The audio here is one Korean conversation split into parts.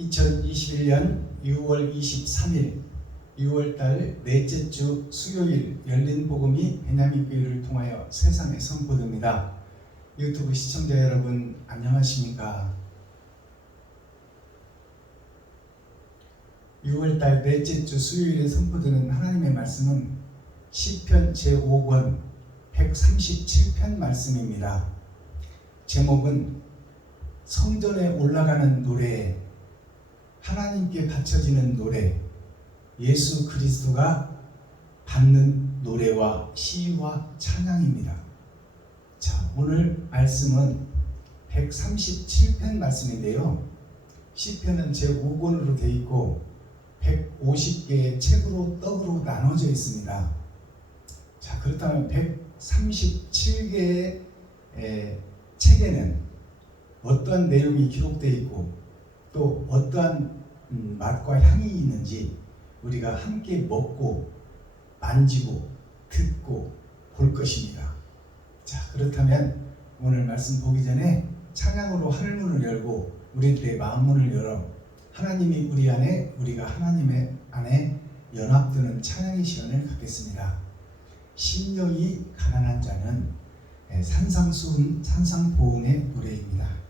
2021년 6월 23일 6월달 넷째 주 수요일 열린 복음이 베냐민 교회를 통하여 세상에 선포됩니다. 유튜브 시청자 여러분 안녕하십니까? 6월달 넷째 주 수요일에 선포되는 하나님의 말씀은 시편 제5권 137편 말씀입니다. 제목은 성전에 올라가는 노래, 하나님께 바쳐지는 노래, 예수 그리스도가 받는 노래와 시와 찬양입니다. 자, 오늘 말씀은 137편 말씀인데요. 시편은 제5권으로 되어 있고 150개의 책으로 떡으로 나눠져 있습니다. 자, 그렇다면 137개의 책에는 어떠한 내용이 기록되어 있고 또 어떠한 맛과 향이 있는지 우리가 함께 먹고 만지고 듣고 볼 것입니다. 자, 그렇다면 오늘 말씀 보기 전에 찬양으로 하늘문을 열고 우리들의 마음문을 열어 하나님이 우리 안에, 우리가 하나님의 안에 연합되는 찬양의 시간을 갖겠습니다. 심령이 가난한 자는 산상보훈의 노래입니다.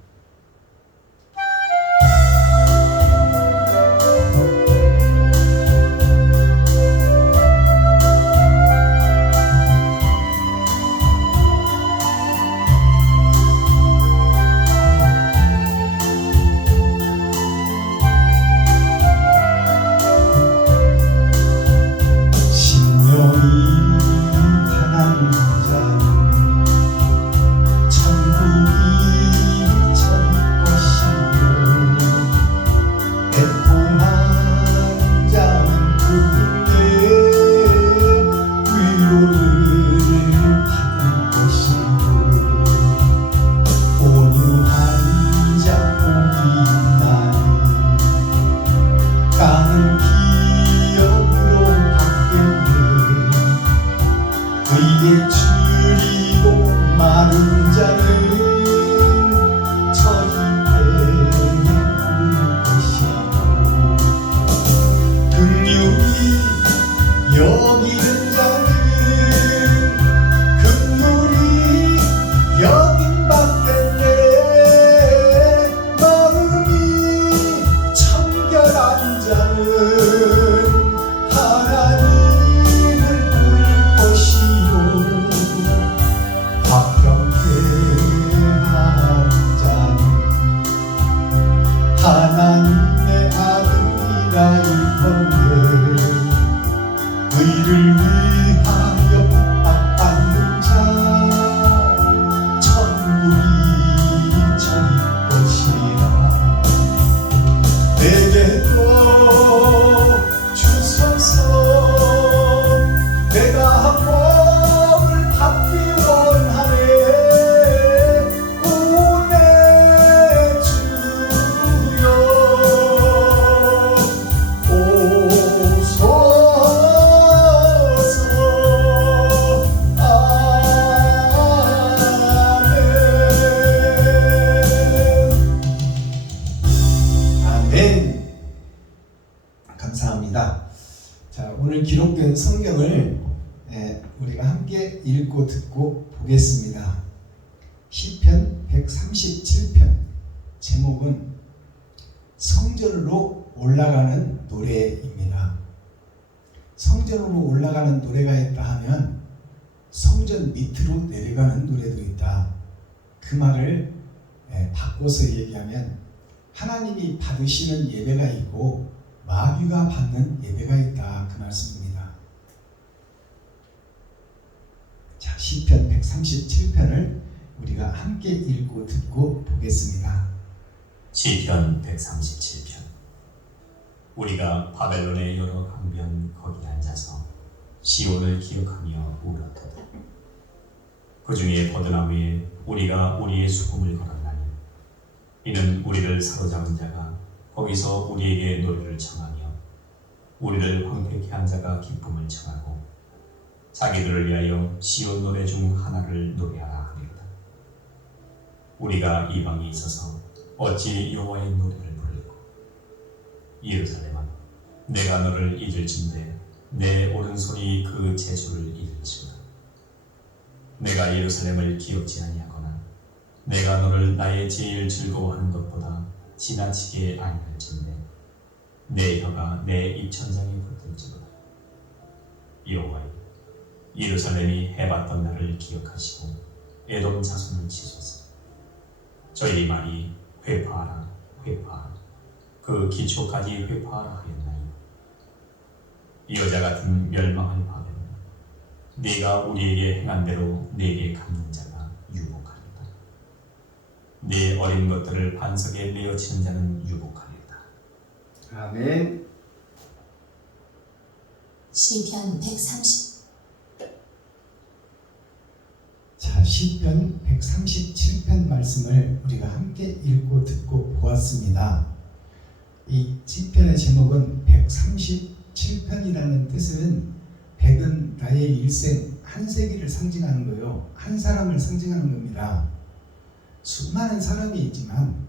하나님의 아들이라 일컫네. 의를 위하여 핍박받는 자 천국이 저희 것이라. 내게도 주소서. 내가 한복을 받기 원하네. 구원의 주여 오소서. 아멘. 감사합니다. 자, 오늘 기록된 성경을 우리가 함께 읽고 듣고 보겠습니다. 시편 137편 제목은 성전으로 올라가는 노래입니다. 성전으로 올라가는 노래가 있다 하면 성전 밑으로 내려가는 노래도 있다. 그 말을 바꿔서 얘기하면 하나님이 받으시는 예배가 있고 마귀가 받는 예배가 있다, 그 말씀입니다. 자, 시편 137편을 우리가 함께 읽고 듣고 보겠습니다. 시편 137편. 우리가 바벨론의 여러 강변 거기 앉아서 시온을 기억하며 울었도다. 그 중에 버드나무에 우리가 우리의 수금을 걸었나니 이는 우리를 사로잡은 자가 거기서 우리에게 노래를 청하며 우리를 황폐케 한 자가 기쁨을 청하고 자기들을 위하여 시온 노래 중 하나를 노래하라 하리로다. 우리가 이방에 있어서 어찌 여호와의 노래를 부르고 예루살렘아, 내가 너를 잊을진대 내 오른손이 그 재주를 이을지어다. 내가 예루살렘을 기억지 아니하거나 내가 너를 나의 제일 즐거워하는 것보다 지나치게 아니할진대 내 혀가 내 입천장에 붙을지어다. 여호와여, 예루살렘이 해봤던 날을 기억하시고 에돔 자손을 치소서. 저희 말이 회파하라 회파하라 그 기초까지 회파하라 하였나니 여자 같은 멸망할 바벨론, 네가 우리에게 행한 대로 네게 갚는 자가 유복하리다. 네 어린 것들을 반석에 메어치는 자는 유복하리다. 아멘. 시편 130. 자, 시편 137편 말씀을 우리가 함께 읽고 듣고 보았습니다. 이 시편의 제목은 137편이라는 뜻은 100은 나의 일생 한 세기를 상징하는 거요. 한 사람을 상징하는 겁니다. 수많은 사람이 있지만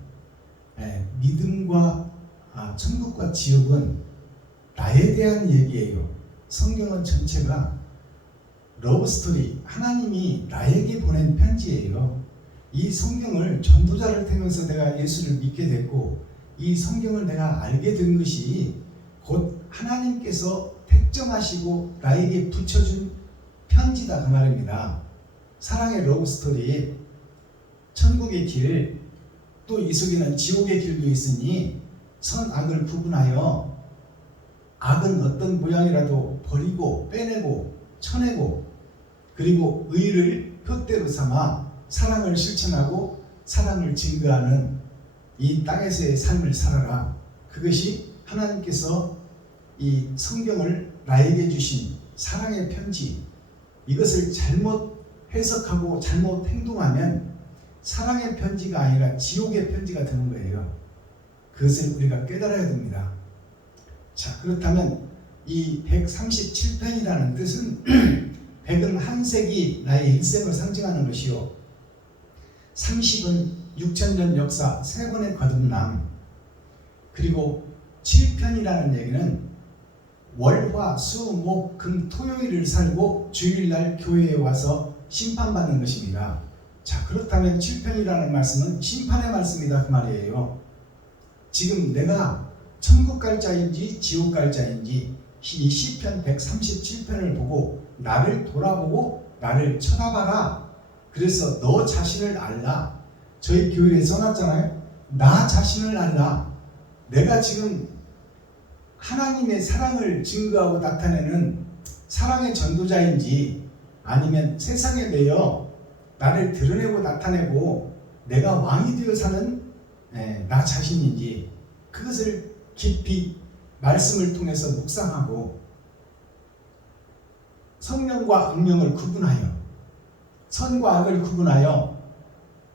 믿음과 천국과 지옥은 나에 대한 얘기예요. 성경은 전체가 러브스토리, 하나님이 나에게 보낸 편지예요. 이 성경을 전도자를 통해서 내가 예수를 믿게 됐고, 이 성경을 내가 알게 된 것이 곧 하나님께서 택정하시고 나에게 붙여준 편지다, 그 말입니다. 사랑의 러브스토리, 천국의 길, 또 이 속에는 지옥의 길도 있으니 선악을 구분하여 악은 어떤 모양이라도 버리고 빼내고 쳐내고, 그리고 의를 표대로 삼아 사랑을 실천하고 사랑을 증거하는 이 땅에서의 삶을 살아라. 그것이 하나님께서 이 성경을 나에게 주신 사랑의 편지, 이것을 잘못 해석하고 잘못 행동하면 사랑의 편지가 아니라 지옥의 편지가 되는 거예요. 그것을 우리가 깨달아야 됩니다. 자, 그렇다면 이 137편이라는 뜻은 100은 한 세기 나의 일생을 상징하는 것이요, 30은 6000년 역사 세 번의 거듭남, 그리고 7편이라는 얘기는 월, 화, 수, 목, 금, 토요일을 살고 주일날 교회에 와서 심판받는 것입니다. 자, 그렇다면 7편이라는 말씀은 심판의 말씀이다, 그 말이에요. 지금 내가 천국 갈 자인지 지옥 갈 자인지 이 시편 137편을 보고 나를 돌아보고 나를 쳐다봐라. 그래서 너 자신을 알라. 저희 교회에 써놨잖아요. 나 자신을 알라. 내가 지금 하나님의 사랑을 증거하고 나타내는 사랑의 전도자인지, 아니면 세상에 매여 나를 드러내고 나타내고 내가 왕이 되어 사는 나 자신인지, 그것을 깊이 말씀을 통해서 묵상하고 성령과 악령을 구분하여, 선과 악을 구분하여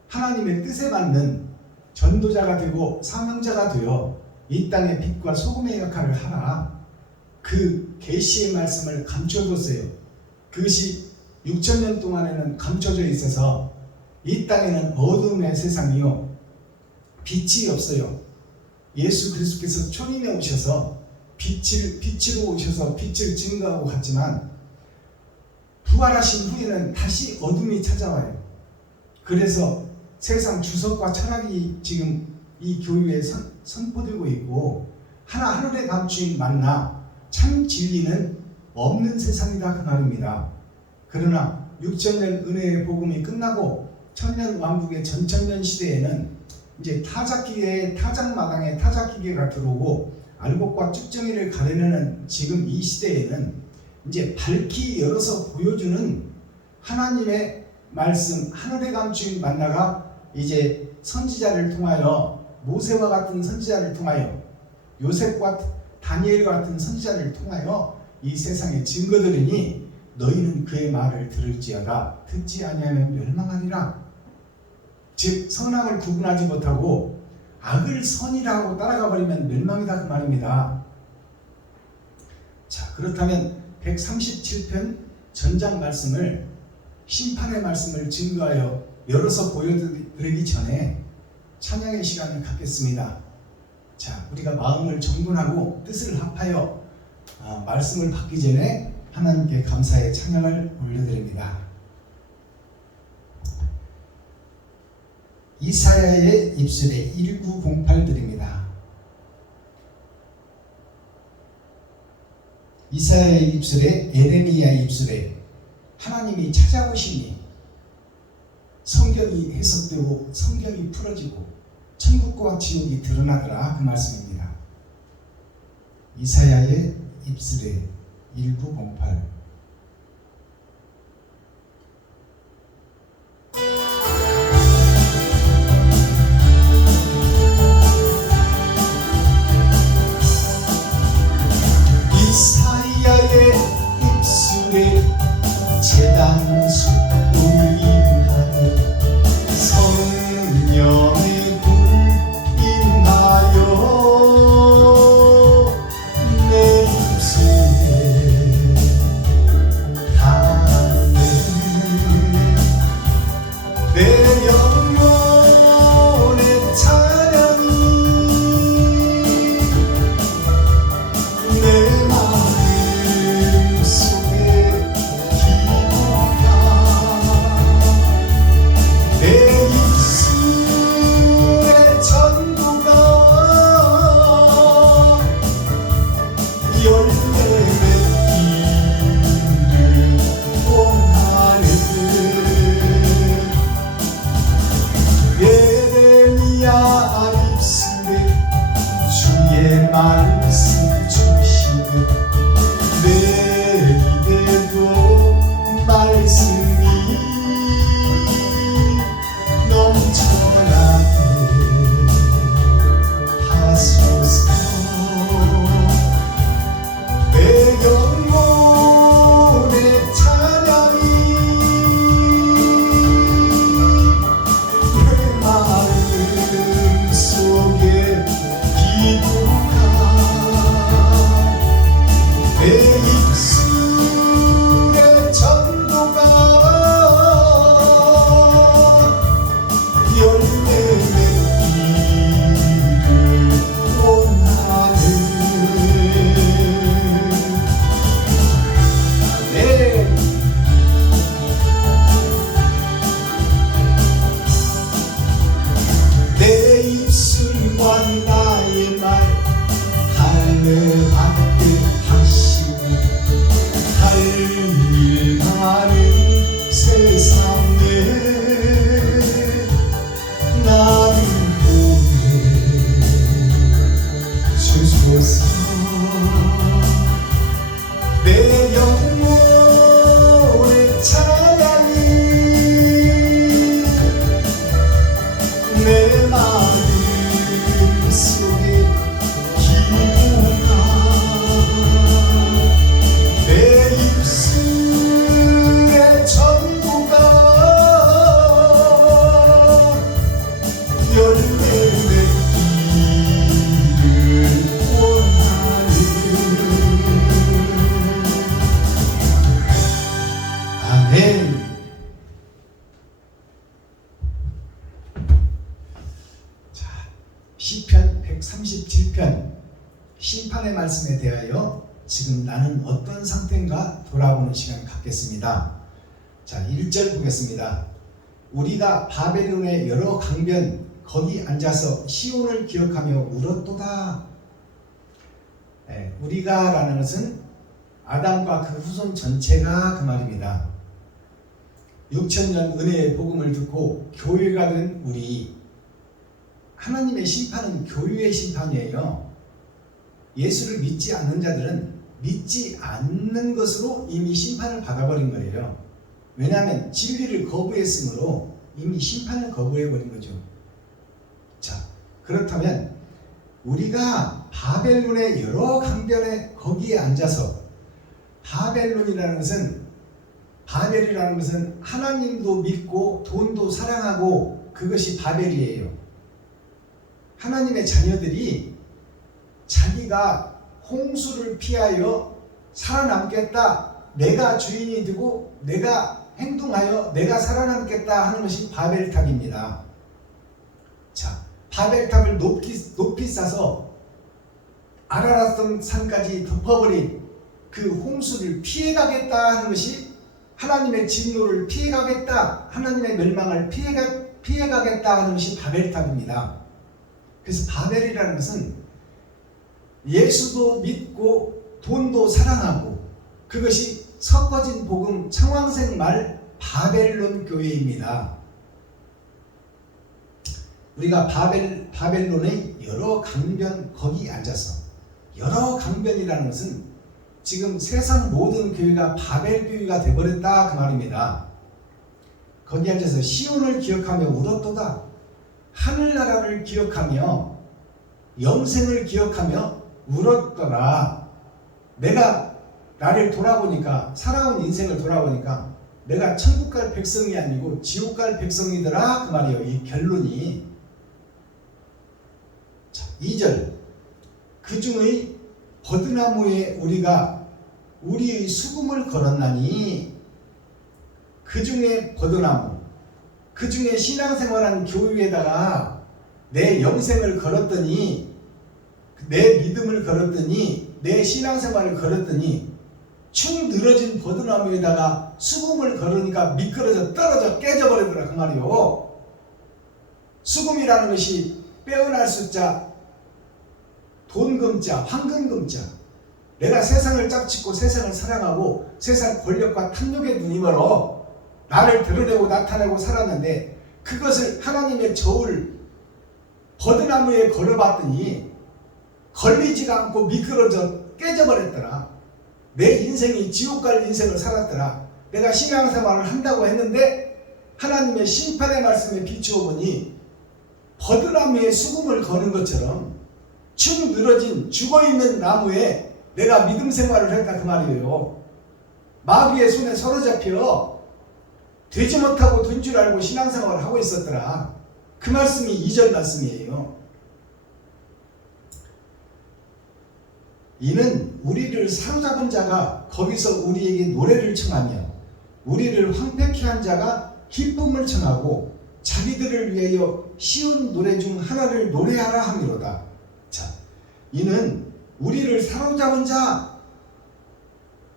하나님의 뜻에 맞는 전도자가 되고 사명자가 되어 이 땅의 빛과 소금의 역할을 하라. 그 계시의 말씀을 감춰뒀어요. 그것이 6000년 동안에는 감춰져 있어서 이 땅에는 어둠의 세상이요, 빛이 없어요. 예수 그리스도께서 초림에 오셔서 빛으로 오셔서 빛을 증거하고 갔지만 부활하신 후에는 다시 어둠이 찾아와요. 그래서 세상 주석과 철학이 지금 이 교회에 선포되고 있고, 하늘에 감추인 만나 참 진리는 없는 세상이다, 그 말입니다. 그러나 6000년 은혜의 복음이 끝나고 천년 왕국의 전천년 시대에는 이제 타작기계의 타작마당에 타작기계가 들어오고 알곡과 쭉정이를 가려내는 지금 이 시대에는 이제 밝히 열어서 보여주는 하나님의 말씀, 하늘에 감추인 만나가 이제 선지자를 통하여, 모세와 같은 선지자를 통하여, 요셉과 다니엘과 같은 선지자를 통하여 이 세상에 증거들으니 너희는 그의 말을 들을지어다. 듣지 아니하면 멸망하리라. 즉 선악을 구분하지 못하고 악을 선이라고 따라가 버리면 멸망이다, 그 말입니다. 자, 그렇다면 137편 전장 말씀을, 심판의 말씀을 증거하여 열어서 보여드리기 전에 찬양의 시간을 갖겠습니다. 자, 우리가 마음을 정돈하고 뜻을 합하여 말씀을 받기 전에 하나님께 감사의 찬양을 올려드립니다. 이사야의 입술에 1908 드립니다. 이사야의 입술에, 에레미야의 입술에 하나님이 찾아오시니 성경이 해석되고 성경이 풀어지고 천국과 지옥이 드러나더라, 그 말씀입니다. 이사야의 입술에 1908. 이사야의 입술에 제단수 울림하듯 성령의 불 임하여 내 입술에 닿네. 내 영혼의 찬양이 내 마음 속에 기도가 내 입술의 전부가 열매 맺기를 원하는 예레미야 입술에 주의 말씀 주시듯 내 입에도 말씀이 넘쳐나게 하소서. 내 영혼의 찬양이 내 마음 속에 기도가 내 입술의 전도가 열매 맺기를 원하는 아멘. 내 입술과 나의 말 할례받게 하시고 할 일 많은 세상에 나를 보내주소서. 내 영혼의 찬양이 내 마음 속에 기도가 내 입술의 전부가 열매 맺기를 원하는 아멘. 자, 시편 137편 심판의 말씀에 대하여 지금 나는 어떤 상태인가 돌아보는 시간 갖겠습니다. 자, 1절 보겠습니다. 우리가 바벨론의 여러 강변 거기 앉아서 시온을 기억하며 울었도다. 우리가 라는 것은 아담과 그 후손 전체가 그 말입니다. 6,000년 은혜의 복음을 듣고 교회가 된 우리, 하나님의 심판은 교회의 심판이에요. 예수를 믿지 않는 자들은 믿지 않는 것으로 이미 심판을 받아버린 거예요. 왜냐하면 진리를 거부했으므로 이미 심판을 거부해버린 거죠. 자, 그렇다면 우리가 바벨론의 여러 강변에 거기에 앉아서, 바벨론이라는 것은 하나님도 믿고 돈도 사랑하고 그것이 바벨이에요. 하나님의 자녀들이 자기가 홍수를 피하여 살아남겠다, 내가 주인이 되고 내가 행동하여 내가 살아남겠다 하는 것이 바벨탑입니다. 자, 바벨탑을 높이 쌓아서 아라랏 산까지 덮어버린 그 홍수를 피해가겠다 하는 것이 하나님의 진노를 피해가겠다, 하나님의 멸망을 피해가겠다 하는 것이 바벨탑입니다. 그래서 바벨이라는 것은 예수도 믿고 돈도 사랑하고 그것이 섞어진 복음 청황생 말 바벨론 교회입니다. 우리가 바벨론의 여러 강변 거기 앉아서, 여러 강변이라는 것은 지금 세상 모든 교회가 바벨 교회가 되어버렸다 그 말입니다. 거기 앉아서 시온을 기억하며 울었도다. 하늘나라를 기억하며 영생을 기억하며 울었더라. 내가 나를 돌아보니까, 살아온 인생을 돌아보니까 내가 천국 갈 백성이 아니고 지옥 갈 백성이더라 그 말이에요. 이 결론이. 자, 2절 그 중의 버드나무에 우리가 우리의 수금을 걸었나니, 그 중에 버드나무, 그 중에 신앙생활한 교회에다가 내 영생을 걸었더니, 내 믿음을 걸었더니, 내 신앙생활을 걸었더니 축 늘어진 버드나무에다가 수금을 걸으니까 미끄러져 떨어져 깨져버리더라 그 말이요. 수금이라는 것이 빼어날 숫자, 돈금자, 황금금자. 내가 세상을 짝짓고 세상을 사랑하고 세상 권력과 탐욕의 눈이 멀어 나를 드러내고 나타내고 살았는데, 그것을 하나님의 저울 버드나무에 걸어봤더니 걸리지가 않고 미끄러져 깨져버렸더라. 내 인생이 지옥 갈 인생을 살았더라. 내가 신앙생활을 한다고 했는데 하나님의 심판의 말씀에 비추어 보니 버드나무에 수금을 거는 것처럼 축 늘어진 죽어있는 나무에 내가 믿음 생활을 했다 그 말이에요. 마귀의 손에 사로잡혀 되지 못하고 된 줄 알고 신앙생활을 하고 있었더라. 그 말씀이 2절 말씀이에요. 이는 우리를 사로잡은 자가 거기서 우리에게 노래를 청하며 우리를 황폐케 한 자가 기쁨을 청하고 자기들을 위하여 쉬운 노래 중 하나를 노래하라 함이로다. 자, 이는 우리를 사로잡은 자,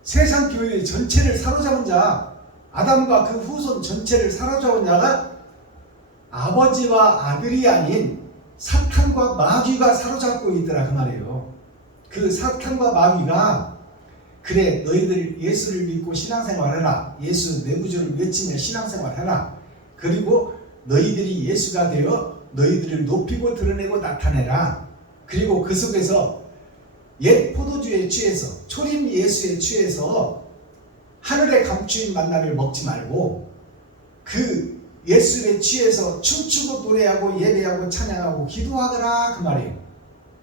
세상 교회 전체를 사로잡은 자, 아담과 그 후손 전체를 사로잡은 자가 아버지와 아들이 아닌 사탄과 마귀가 사로잡고 있더라 그 말이에요. 그 사탄과 마귀가, 그래 너희들 예수를 믿고 신앙생활해라, 예수 내 구주를 외치며 신앙생활해라, 그리고 너희들이 예수가 되어 너희들을 높이고 드러내고 나타내라, 그리고 그 속에서 옛 포도주에 취해서 초림 예수에 취해서 하늘의 감추인 만나를 먹지 말고 그 예수에 취해서 춤추고 노래하고 예배하고 찬양하고 기도하더라 그 말이에요.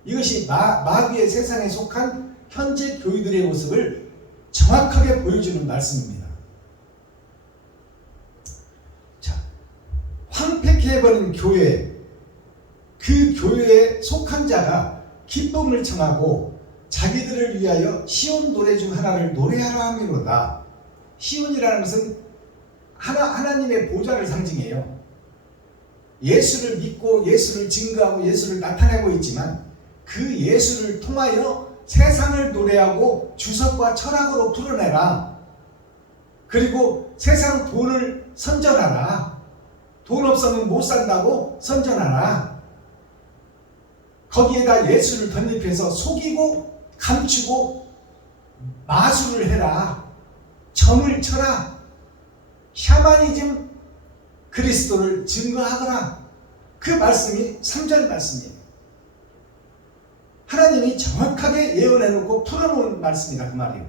이것이 마귀의 세상에 속한 현재 교회들의 모습을 정확하게 보여주는 말씀입니다. 자, 황폐케 해버린 교회, 그 교회에 속한 자가 기쁨을 청하고 자기들을 위하여 시온 노래 중 하나를 노래하라 함이로다. 시온이라는 것은 하나님의 보좌를 상징해요. 예수를 믿고 예수를 증거하고 예수를 나타내고 있지만 그 예수를 통하여 세상을 노래하고 주석과 철학으로 풀어내라. 그리고 세상 돈을 선전하라. 돈 없으면 못 산다고 선전하라. 거기에다 예수를 덧입혀서 속이고 감추고 마술을 해라. 점을 쳐라. 샤머니즘 그리스도를 증거하거라. 그 말씀이 3절 말씀이에요. 하나님이 정확하게 예언해놓고 풀어놓은 말씀이다 그 말이에요.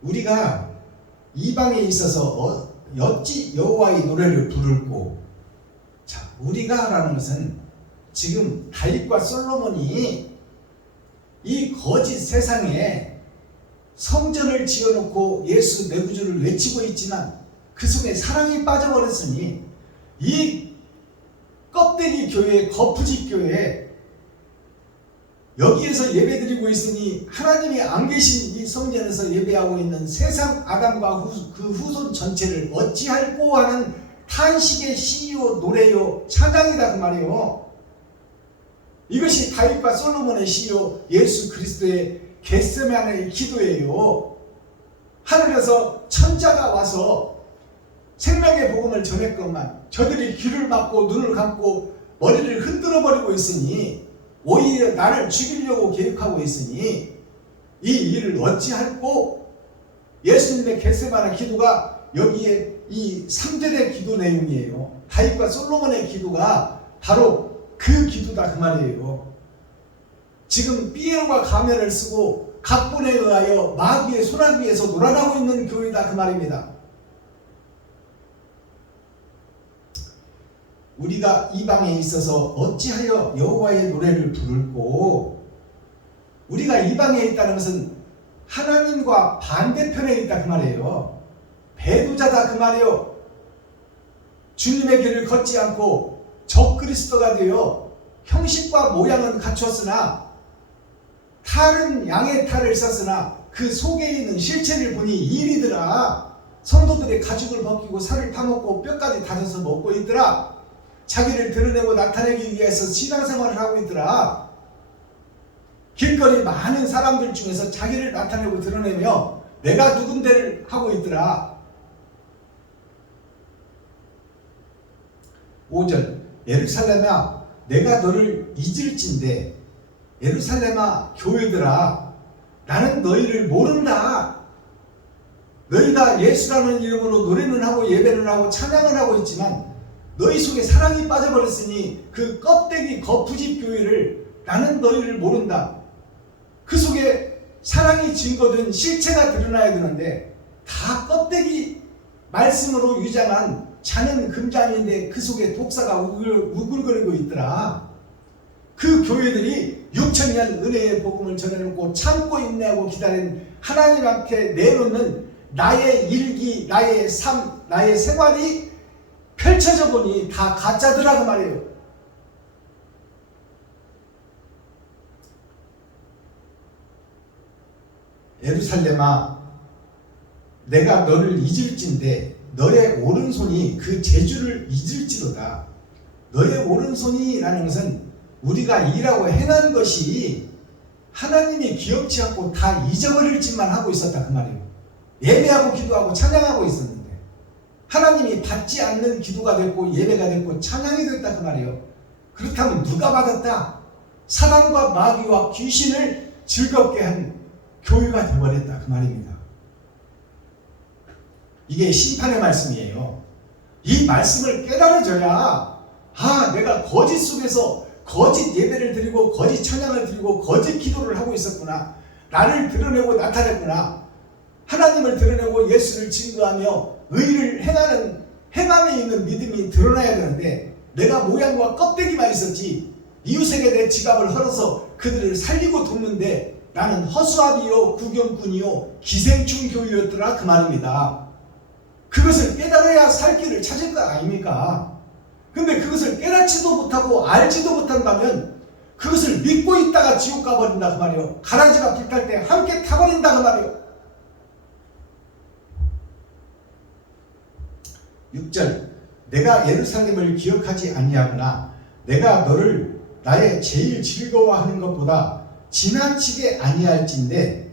우리가 이방에 있어서 어찌 여호와의 노래를 부를꼬. 자, 우리가 라는 것은 지금 다윗과 솔로몬이 이 거짓 세상에 성전을 지어놓고 예수 내 구주를 외치고 있지만 그 속에 사랑이 빠져버렸으니 이 껍데기 교회, 거푸집 교회, 여기에서 예배드리고 있으니 하나님이 안 계신 이 성전에서 예배하고 있는 세상 아담과 그 후손 전체를 어찌할꼬 하는 탄식의 시요 노래요 찬양이다 그 말이에요. 이것이 다윗과 솔로몬의 시요 예수 그리스도의 겟세마네의 기도예요. 하늘에서 천자가 와서 생명의 복음을 전했건만 저들이 귀를 막고 눈을 감고 머리를 흔들어 버리고 있으니 오히려 나를 죽이려고 계획하고 있으니 이 일을 어찌할꼬. 예수님의 겟세마네 기도가 여기에 이 3절의 기도 내용이에요. 다윗과 솔로몬의 기도가 바로 그 기도다 그 말이에요. 지금 삐에로가 가면을 쓰고 각본에 의하여 마귀의 소나기에서 놀아나고 있는 교회다 그 말입니다. 우리가 이 방에 있어서 어찌하여 여호와의 노래를 부를꼬. 우리가 이 방에 있다는 것은 하나님과 반대편에 있다 그 말이에요. 배도자다 그 말이에요. 주님의 길을 걷지 않고 적그리스도가 되어 형식과 모양은 갖췄으나 탈은 양의 탈을 썼으나 그 속에 있는 실체를 보니 일이더라. 성도들의 가죽을 벗기고 살을 타먹고 뼈까지 다져서 먹고 있더라. 자기를 드러내고 나타내기 위해서 신앙생활을 하고 있더라. 길거리 많은 사람들 중에서 자기를 나타내고 드러내며 내가 누군데를 하고 있더라. 5절 예루살렘아 내가 너를 잊을진대. 예루살렘아 교회들아 나는 너희를 모른다. 너희가 예수라는 이름으로 노래는 하고 예배는 하고 찬양을 하고 있지만 너희 속에 사랑이 빠져버렸으니 그 껍데기 거푸집 교회를 나는 너희를 모른다. 그 속에 사랑이 증거된 실체가 드러나야 되는데 다 껍데기 말씀으로 위장한 자는 금잔인데 그 속에 독사가 우글거리고 있더라. 그 교회들이 6,000년 은혜의 복음을 전해놓고 참고 인내하고 기다린 하나님 앞에 내놓는 나의 일기, 나의 삶, 나의 생활이 펼쳐져 보니 다 가짜더라고 말이에요. 예루살렘아 내가 너를 잊을진대. 너의 오른손이 그 재주를 잊을지로다. 너의 오른손이라는 것은 우리가 일하고 행한 것이 하나님이 기억지 않고 다 잊어버릴 짓만 하고 있었다 그 말이에요. 예배하고 기도하고 찬양하고 있었는데 하나님이 받지 않는 기도가 됐고 예배가 됐고 찬양이 됐다 그 말이에요. 그렇다면 누가 받았다? 사단과 마귀와 귀신을 즐겁게 한 교회가 되어버렸다 그 말입니다. 이게 심판의 말씀이에요. 이 말씀을 깨달아져야 내가 거짓 속에서 거짓 예배를 드리고 거짓 찬양을 드리고 거짓 기도를 하고 있었구나. 나를 드러내고 나타냈구나. 하나님을 드러내고 예수를 증거하며 의를 행하는 행함에 있는 믿음이 드러나야 되는데 내가 모양과 껍데기만 있었지 이웃에게 내 지갑을 헐어서 그들을 살리고 돕는데 나는 허수아비요 구경꾼이요 기생충 교유였더라 그 말입니다. 그것을 깨달아야 살 길을 찾을 거 아닙니까? 근데 그것을 깨닫지도 못하고 알지도 못한다면 그것을 믿고 있다가 지옥 가버린다 그 말이에요. 가라지가 불탈 때 함께 타버린다 그 말이에요. 6절 내가 예루살렘을 기억하지 아니하구나. 내가 너를 나의 제일 즐거워하는 것보다 지나치게 아니할진대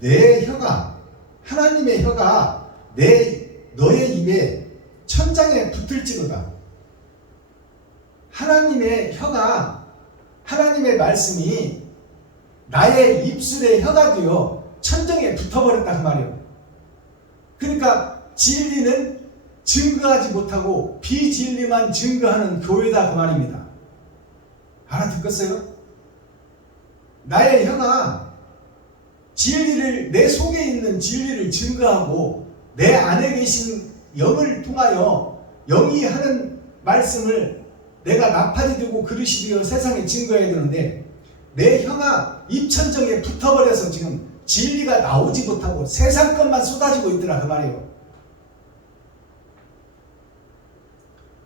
내 혀가 하나님의 혀가 너의 입에 천장에 붙을지로다. 하나님의 혀가 하나님의 말씀이 나의 입술의 혀가 되어 천장에 붙어버렸다 그 말이에요. 그러니까 진리는 증거하지 못하고 비진리만 증거하는 교회다 그 말입니다. 알아듣겠어요? 나의 혀가 진리를 내 속에 있는 진리를 증거하고 내 안에 계신 영을 통하여 영이 하는 말씀을 내가 나팔이 되고 그릇이 되어 세상에 증거해야 되는데 내 혀가 입천정에 붙어버려서 지금 진리가 나오지 못하고 세상 것만 쏟아지고 있더라 그 말이에요.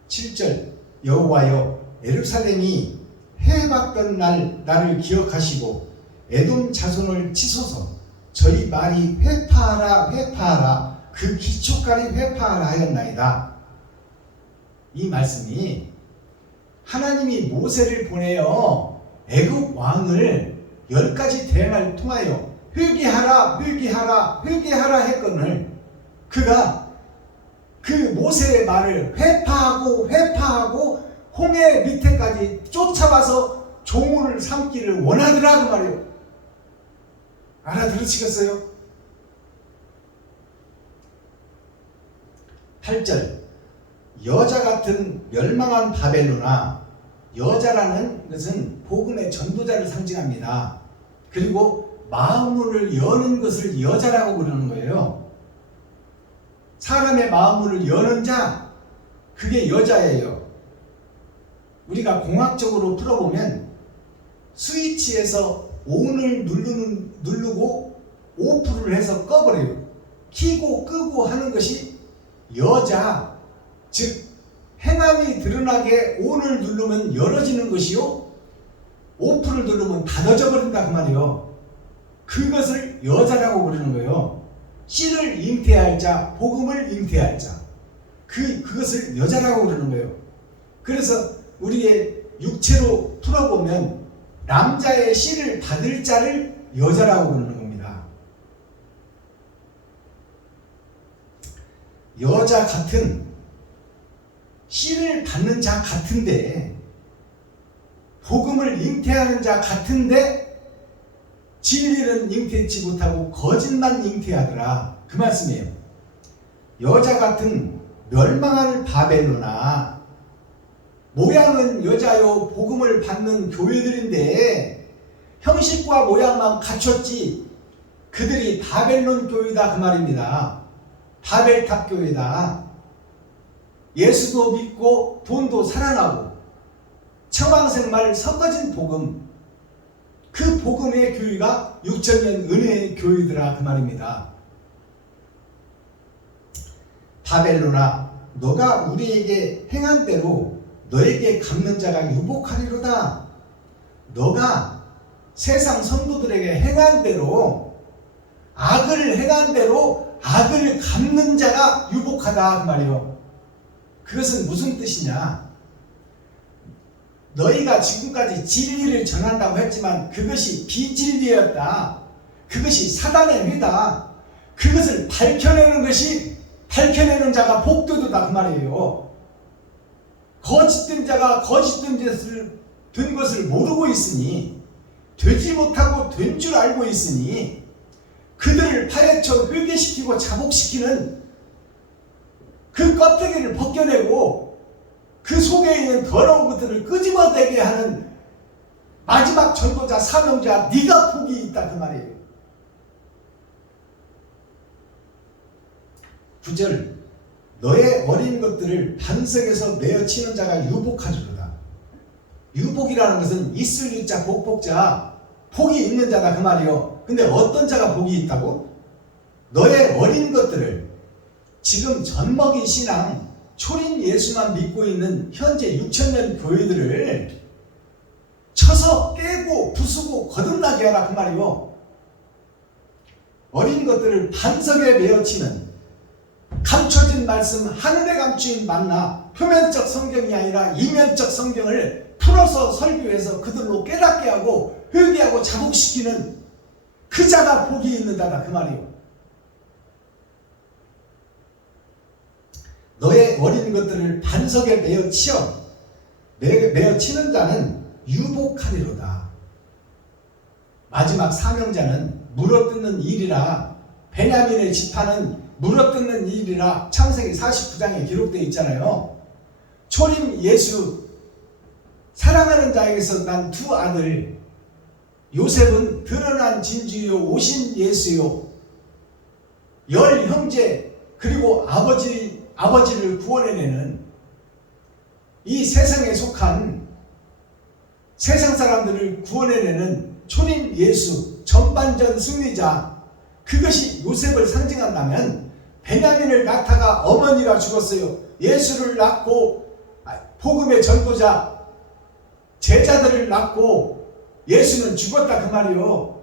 7절 여호와여 예루살렘이 해봤던 나를 기억하시고 에돔 자손을 치소서. 저희 말이 회파하라 회파하라 그 기초깔이 회파하라 하였나이다. 이 말씀이 하나님이 모세를 보내어 애굽 왕을 10가지 대항을 통하여 회개하라 회개하라 회개하라 했거늘 그가 그 모세의 말을 회파하고 홍해 밑에까지 쫓아와서 종을 삼기를 원하더라 그 말이에요. 알아들으시겠어요? 8절 여자 같은 멸망한 바벨론아. 여자라는 것은 복음의 전도자를 상징합니다. 그리고 마음문을 여는 것을 여자라고 부르는 거예요. 사람의 마음문을 여는 자, 그게 여자예요. 우리가 공학적으로 풀어보면 스위치에서 ON을 누르고 오프를 해서 꺼버려요. 켜고 끄고 하는 것이 여자, 즉 행함이 드러나게 ON을 누르면 열어지는 것이요 오프를 누르면 닫아져 버린다 그 말이에요. 그것을 여자라고 부르는 거예요. 씨를 잉태할 자, 복음을 잉태할 자, 그것을 여자라고 부르는 거예요. 그래서 우리의 육체로 풀어보면 남자의 씨를 받을 자를 여자라고 부르는 겁니다. 여자 같은 씨를 받는 자 같은데, 복음을 잉태하는 자 같은데 진리는 잉태치 못하고 거짓만 잉태하더라 그 말씀이에요. 여자 같은 멸망할 바벨론아. 모양은 여자요 복음을 받는 교회들인데 형식과 모양만 갖췄지 그들이 바벨론 교회다 그 말입니다. 바벨탑 교회다. 예수도 믿고 돈도 살아나고 청왕생말 섞어진 복음, 그 복음의 교회가 6천년 은혜의 교회더라 그 말입니다. 바벨론아, 너가 우리에게 행한 대로 너에게 갚는 자가 유복하리로다. 너가 세상 성도들에게 행한 대로, 악을 행한 대로 악을 갚는 자가 유복하다 그 말이요. 그것은 무슨 뜻이냐? 너희가 지금까지 진리를 전한다고 했지만 그것이 비진리였다. 그것이 사단의 회다. 그것을 밝혀내는 자가 복도도다 그 말이에요. 거짓된 자가 거짓된 짓을 된 것을 모르고 있으니, 되지 못하고 된 줄 알고 있으니 그들을 파헤쳐 회개시키고 자복시키는 그 껍데기를 벗겨내고 그 속에 있는 더러운 것들을 끄집어내게 하는 마지막 전도자, 사명자, 네가 복이 있다 그 말이에요. 9절 너의 어린 것들을 반석에서 내어치는 자가 유복하리로다. 유복이라는 것은 있을 유자, 복복자, 복이 있는 자다 그 말이요. 근데 어떤 자가 복이 있다고? 너의 어린 것들을, 지금 젖먹이 신앙, 초림 예수만 믿고 있는 현재 6천년 교회들을 쳐서 깨고 부수고 거듭나게 하라 그 말이요. 어린 것들을 반석에 메어치는, 감춰진 말씀, 하늘에 감추인 만나, 표면적 성경이 아니라 이면적 성경을 풀어서 설교해서 그들로 깨닫게 하고 회개하고 자복시키는 그 자가 복이 있는 자다 그 말이요. 너의 어린 것들을 반석에 메어치는 자는 유복하리로다. 마지막 사명자는 물어뜯는 일이라, 베냐민의 지파는 물어뜯는 일이라 창세기 49장에 기록되어 있잖아요. 초림 예수, 사랑하는 자에게서 난 두 아들, 요셉은 드러난 진주요 오신 예수요, 열 형제 그리고 아버지를 구원해내는, 이 세상에 속한 세상 사람들을 구원해내는 초림 예수, 전반전 승리자, 그것이 요셉을 상징한다면 베냐민을 낳다가 어머니가 죽었어요. 예수를 낳고 복음의 전도자, 제자들을 낳고 예수는 죽었다 그 말이요.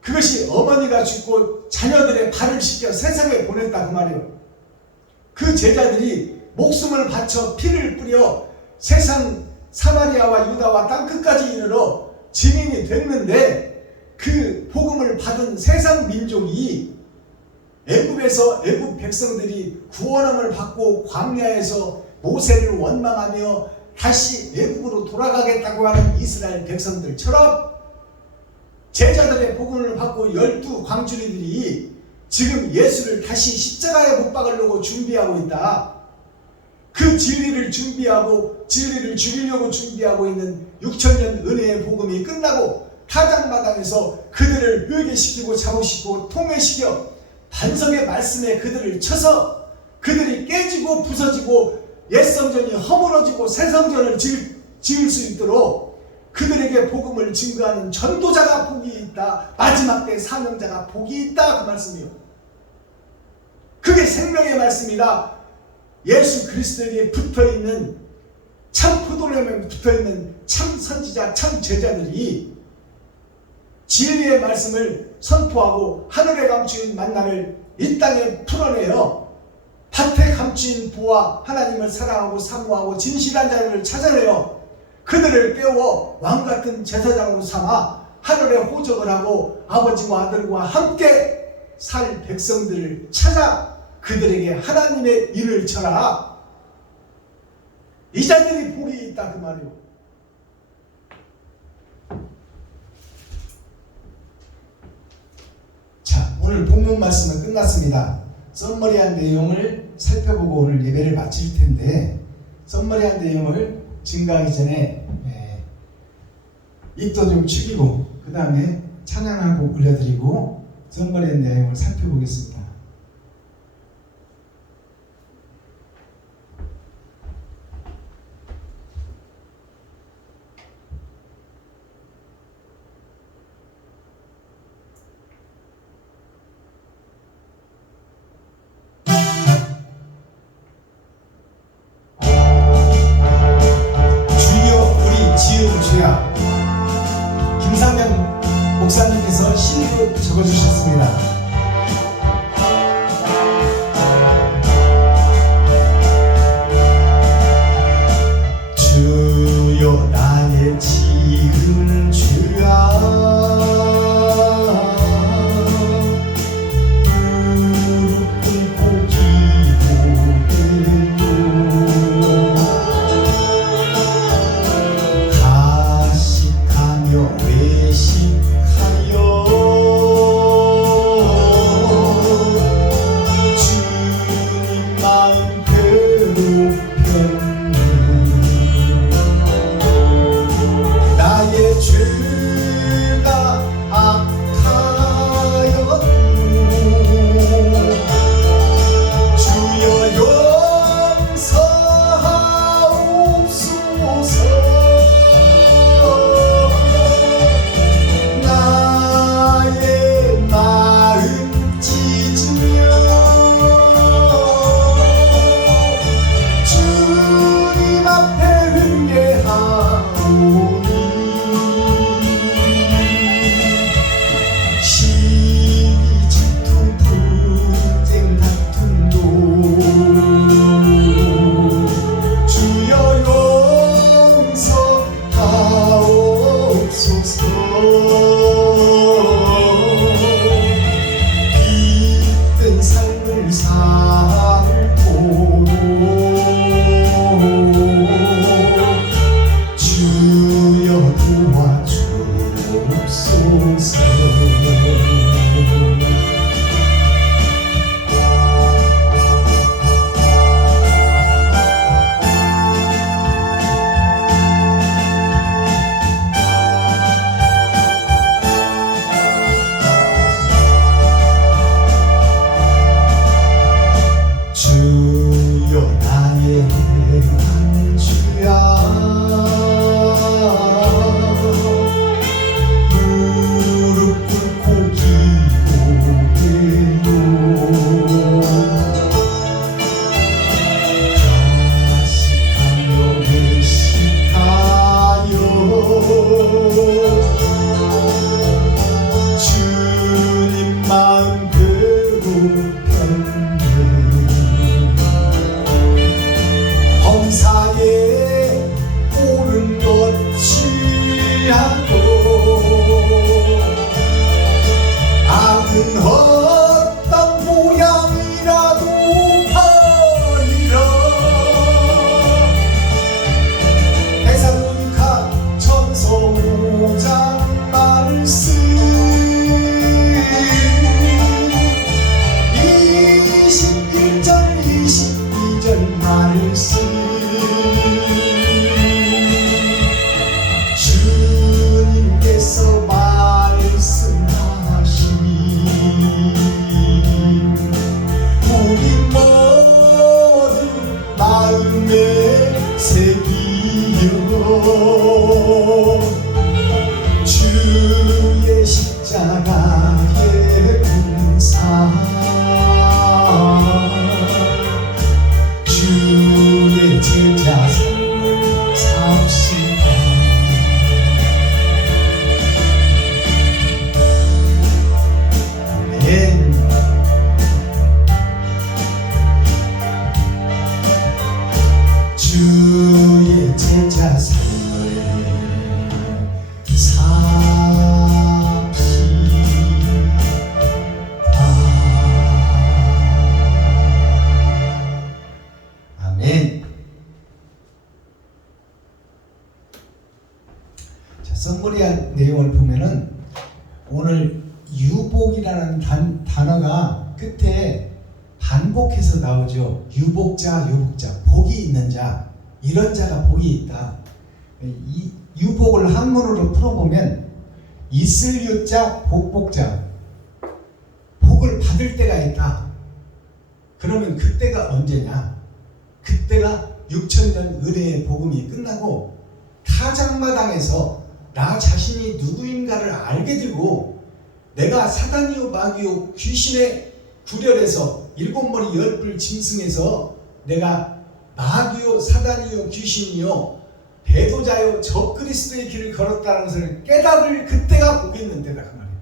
그것이 어머니가 죽고 자녀들의 발을 씻겨 세상에 보냈다 그 말이요. 그 제자들이 목숨을 바쳐 피를 뿌려 세상 사마리아와 유다와 땅끝까지 이르러 증인이 됐는데, 그 복음을 받은 세상 민족이 애굽에서 애굽 백성들이 구원함을 받고 광야에서 모세를 원망하며 다시 애굽으로 돌아가겠다고 하는 이스라엘 백성들처럼 제자들의 복음을 받고 12 광주리들이 지금 예수를 다시 십자가에 못 박으려고 준비하고 있다. 그 진리를 준비하고 진리를 죽이려고 준비하고 있는 6000년 은혜의 복음이 끝나고 타작마당에서 그들을 회개시키고 자복시키고 통회시켜 반석의 말씀에 그들을 쳐서 그들이 깨지고 부서지고 옛성전이 허물어지고 새성전을 지을 수 있도록 그들에게 복음을 증거하는 전도자가 복이 있다. 마지막 때 사명자가 복이 있다. 그 말씀이요. 그게 생명의 말씀이다. 예수 그리스도에게 붙어있는 참 포도나무에 붙어있는 참 선지자 참 제자들이 진리의 말씀을 선포하고 하늘에 감추인 만나를 이 땅에 풀어내어 밭에 감추인 부와 하나님을 사랑하고 사모하고 진실한 자를 찾아내어 그들을 깨워 왕같은 제사장으로 삼아 하늘에 호적을 하고 아버지와 아들과 함께 살 백성들을 찾아 그들에게 하나님의 일을 쳐라. 이 자들이 복이 있다 그 말이요. 자, 오늘 본문 말씀은 끝났습니다. 썸머리한 내용을 살펴보고 오늘 예배를 마칠 텐데, 썸머리한 내용을 증거하기 전에 입도 좀 축이고 그 다음에 찬양하고 올려드리고 썸머리한 내용을 살펴보겠습니다. 주야, 김상현 목사님께서 시로 적어주셨습니다. 주여 나의 지은 주야, 외식하여 주의 십자가의 은사 주의 제자 삶을 삽시다. 아멘. 주의 제자 삶을 아멘. 자, 성모리한 내용을 보면은 오늘 유복이라는 단어가 끝에 반복해서 나오죠. 유복자, 유복자, 복이 있는 자, 이런 자가 복이 있다. 이 유복을 한문으로 풀어보면 있을 유자, 복복자, 복을 받을 때가 있다. 그러면 그때가 언제냐? 그때가 6천년 은혜의 복음이 끝나고 타작마당에서 나 자신이 누구인가를 알게 되고 내가 사단이요 마귀요 귀신의 구렬에서 일곱 머리 열불 짐승에서 내가 마귀요 사단이요 귀신이요 배도자요 적그리스도의 길을 걸었다는 것을 깨달을 그때가 복이 있는 때다 그 말이에요.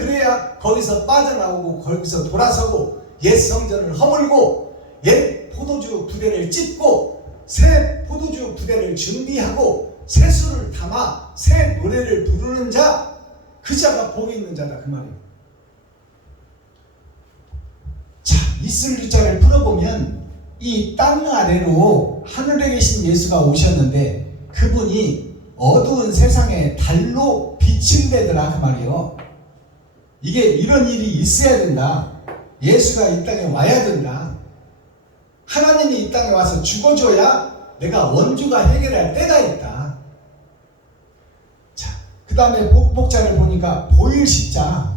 그래야 거기서 빠져나오고 거기서 돌아서고 옛 성전을 허물고 옛 포도주 부대를 찢고 새 포도주 부대를 준비하고 새 술을 담아 새 노래를 부르는 자, 그 자가 복이 있는 자다 그 말이에요. 자, 있을 유자를 풀어보면 이 땅 아래로 하늘에 계신 예수가 오셨는데 그분이 어두운 세상에 달로 비친대더라 그 말이에요. 이게 이런 일이 있어야 된다. 예수가 이 땅에 와야 된다. 하나님이 이 땅에 와서 죽어줘야 내가 원주가 해결할 때가 있다. 자, 그 다음에 복복자를 보니까 보일 십자,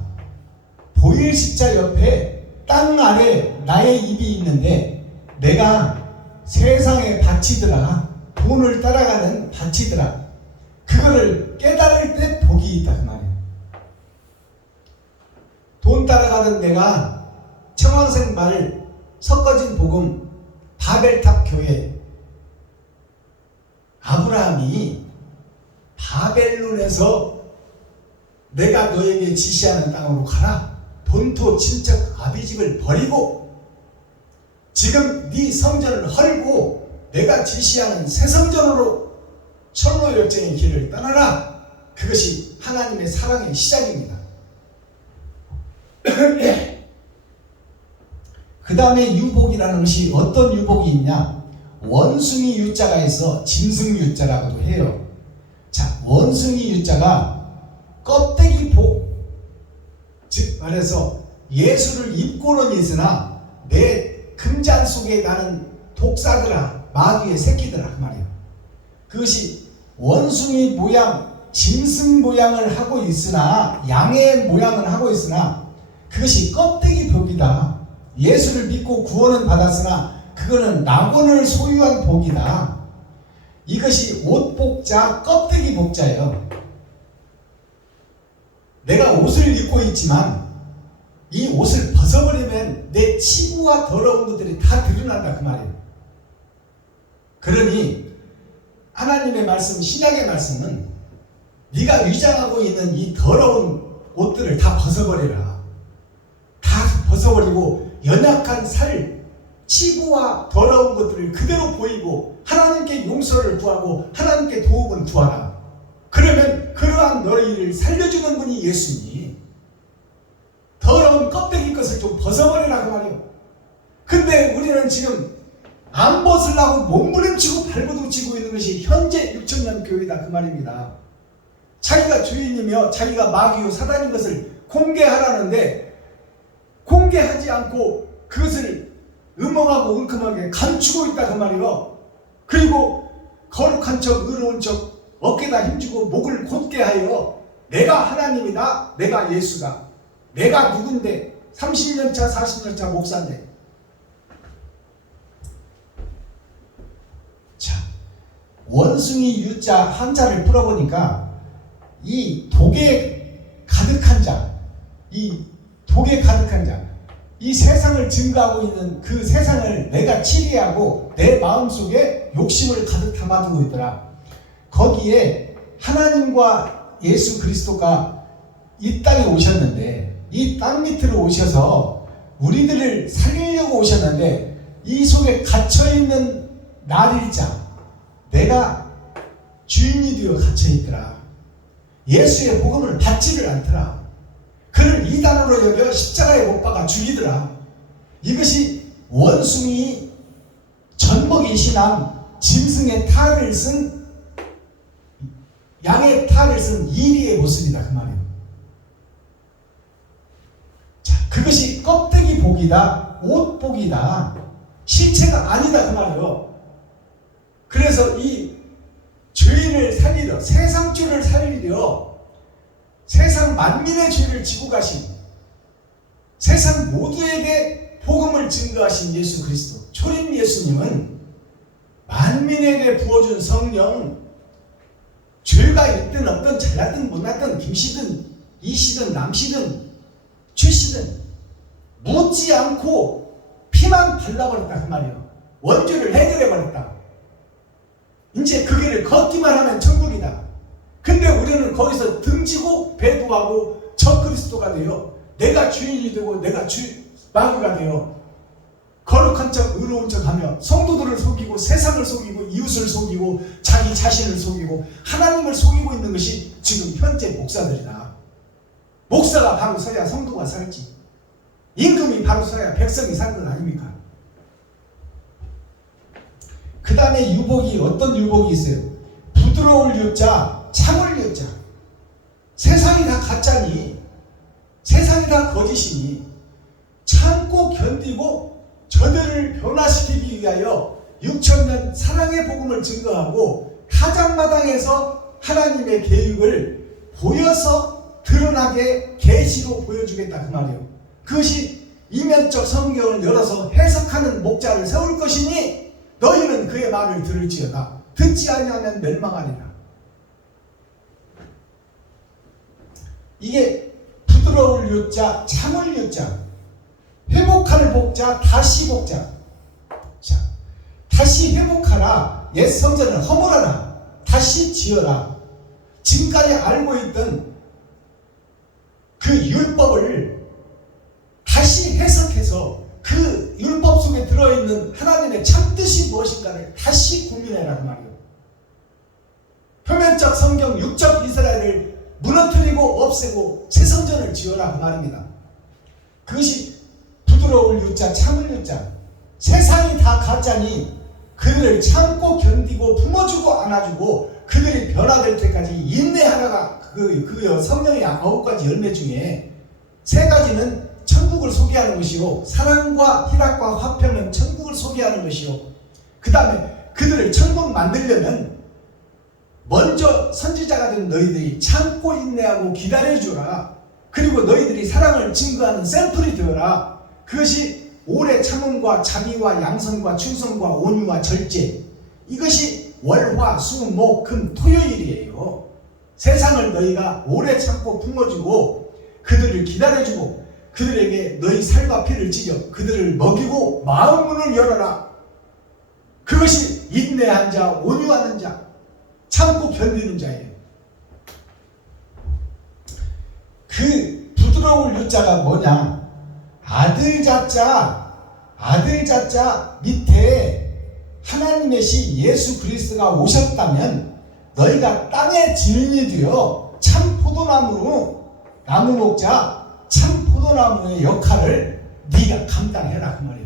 보일 십자 옆에 땅 아래 나의 입이 있는데 내가 세상에 바치더라, 돈을 따라가는 바치더라, 그거를 깨달을 때 복이 있다 그 말이에요. 돈 따라가던 내가 청왕생 말 섞어진 복음 바벨탑 교회, 아브라함이 바벨론에서 내가 너에게 지시하는 땅으로 가라, 본토 친척 아비집을 버리고 지금 네 성전을 헐고 내가 지시하는 새 성전으로 철로 열정의 길을 떠나라. 그것이 하나님의 사랑의 시작입니다. 그 다음에 유복이라는 것이 어떤 유복이 있냐? 원숭이 유자가 있어 짐승 유자라고도 해요. 자, 원숭이 유자가 껍데기 복, 즉 말해서 예수를 입고는 있으나 내 금잔 속에 나는 독사들아, 마귀의 새끼들아 그 말이에요. 그것이 원숭이 모양, 짐승 모양을 하고 있으나, 양의 모양을 하고 있으나 그것이 껍데기 복이다. 예수를 믿고 구원은 받았으나 그거는 낙원을 소유한 복이다. 이것이 옷복자, 껍데기 복자예요. 내가 옷을 입고 있지만 이 옷을 벗어버리면 내 치부와 더러운 것들이 다 드러난다 그 말이에요. 그러니 하나님의 말씀, 신약의 말씀은 네가 위장하고 있는 이 더러운 옷들을 다 벗어버려라. 다 벗어버리고 연약한 살, 치부와 더러운 것들을 그대로 보이고 하나님께 용서를 구하고 하나님께 도움을 구하라. 그러면 그러한 너희를 살려주는 분이 예수니 더러운 껍데기 것을 좀 벗어버리라 그 말이에요. 근데 우리는 지금 안 벗으려고 몸부림치고 발버둥치고 있는 것이 현재 6천년 교회다 그 말입니다. 자기가 주인이며 자기가 마귀요 사단인 것을 공개하라는데 공개하지 않고 그것을 음험하고 은큼하게 감추고 있다 그 말이에요. 그리고 거룩한 척, 의로운 척, 어깨다 힘주고 목을 곧게 하여 내가 하나님이다, 내가 예수다, 내가 누군데 30년차 40년차 목사인데. 자, 원숭이 유자 한자를 풀어보니까 이 독에 가득한 자, 이 세상을 증거하고 있는 그 세상을 내가 치리하고 내 마음속에 욕심을 가득 담아두고 있더라. 거기에 하나님과 예수 그리스도가 이 땅에 오셨는데, 이 땅 밑으로 오셔서 우리들을 살리려고 오셨는데, 이 속에 갇혀있는 나일자, 내가 주인이 되어 갇혀있더라. 예수의 복음을 받지를 않더라. 그를 이단으로 여겨 십자가에 못 박아 죽이더라. 이것이 원숭이 전복이 신앙 짐승의 탈을 쓴 양의 탈을 쓴 이리의 모습이다 그 말이에요. 자, 그것이 껍데기 복이다, 옷 복이다, 실체가 아니다 그 말이에요. 그래서 이 죄인을 살리려, 세상 죄를 살리려 세상 만민의 죄를 지고 가신, 세상 모두에게 복음을 증거하신 예수 그리스도, 초림 예수님은 만민에게 부어준 성령, 죄가 있든 없든 잘났든 못났든 김씨든 이씨든 남씨든 최씨든 묻지 않고 피만 발라버렸다 그 말이에요. 원죄를 해결해버렸다. 이제 그 길을 걷기만 하면 천국이다. 근데 우리는 거기서 등지고 배도하고 적그리스도가 되어 내가 주인이 되고 내가 마귀가 되어 거룩한 척 의로운 척하며 성도들을 속이고 세상을 속이고 이웃을 속이고 자기 자신을 속이고 하나님을 속이고 있는 것이 지금 현재 목사들이다. 목사가 바로 서야 성도가 살지, 임금이 바로 서야 백성이 사는 것 아닙니까? 그 다음에 유복이 어떤 유복이 있어요? 부드러울 유자, 참을 유자. 세상이 다 가짜니, 세상이 다 거짓이니 참고 견디고 저들을 변화시키기 위하여 6,000년 사랑의 복음을 증거하고 타작마당에서 하나님의 계획을 보여서 드러나게 계시로 보여주겠다 그 말이에요. 그것이 이면적 성경을 열어서 해석하는 목자를 세울 것이니 너희는 그의 말을 들을지어다. 듣지 아니하면 멸망하리라. 이게 부드러울 유자, 참을 유자, 회복할 복자, 다시 복자. 자, 다시 회복하라. 옛 성전을 허물어라. 다시 지어라. 지금까지 알고 있던 그 율법을 다시 해석해서 그 율법 속에 들어있는 하나님의 참뜻이 무엇인가를 다시 고민해라 그 말이에요. 표면적 성경, 육적 이스라엘을 무너뜨리고 없애고 새 성전을 지어라 그 말입니다. 그것이 부드러울 유자, 참을 유자. 세상이 다 가짜니 그들을 참고 견디고 품어주고 안아주고 그들이 변화될 때까지 인내하다가 그 성령의 9가지 열매 중에 3가지는 천국을 소개하는 것이요, 사랑과 희락과 화평은 천국을 소개하는 것이요, 그 다음에 그들을 천국 만들려면 먼저 선지자가 된 너희들이 참고 인내하고 기다려주라. 그리고 너희들이 사랑을 증거하는 샘플이 되어라. 그것이 오래 참음과 자비와 양선과 충성과 온유와 절제. 이것이 월, 화, 수, 목, 금, 토요일이에요. 세상을 너희가 오래 참고 품어주고 그들을 기다려주고 그들에게 너희 살과 피를 찢어 그들을 먹이고 마음 문을 열어라. 그것이 인내한 자, 온유하는 자, 참고 견디는 자예요. 그 부드러울 유자가 뭐냐? 아들 자자 밑에 하나님의 시 예수 그리스도가 오셨다면 너희가 땅의 증인이 되어 참 포도나무로 나무 목자 참 포도나무의 역할을 네가 감당해라 그 말이에요.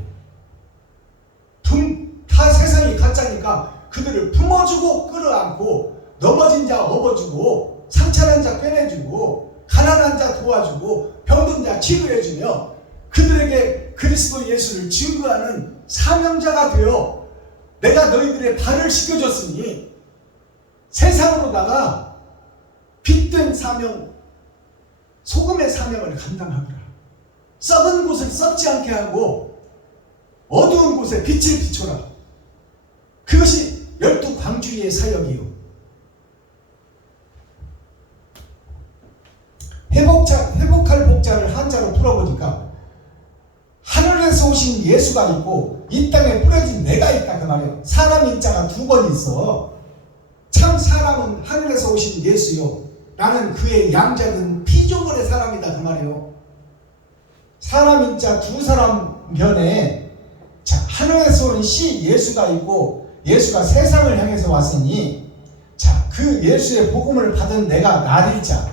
다 세상이 가짜니까 그들을 품어주고 끌어안고 넘어진 자 업어주고 상처난 자 빼내주고 가난한 자 도와주고 병든 자 치료해주며 그들에게 그리스도 예수를 증거하는 사명자가 되어 내가 너희들의 발을 씻겨줬으니 세상으로다가 빛된 사명, 소금의 사명을 감당하거라. 썩은 곳을 썩지 않게 하고 어두운 곳에 빛을 비춰라. 그것이 12 광주 광주의 사역이요. 회복할 복자를 한자로 풀어보니까 하늘에서 오신 예수가 있고 이 땅에 뿌려진 내가 있다 그 말이에요. 사람 인자가 두 번 있어. 참 사람은 하늘에서 오신 예수요, 나는 그의 양자든 피조물의 사람이다 그 말이에요. 사람 인자 두 사람 면에 하늘에서 오는 시 예수가 있고 예수가 세상을 향해서 왔으니 그 예수의 복음을 받은 내가 나릴 자,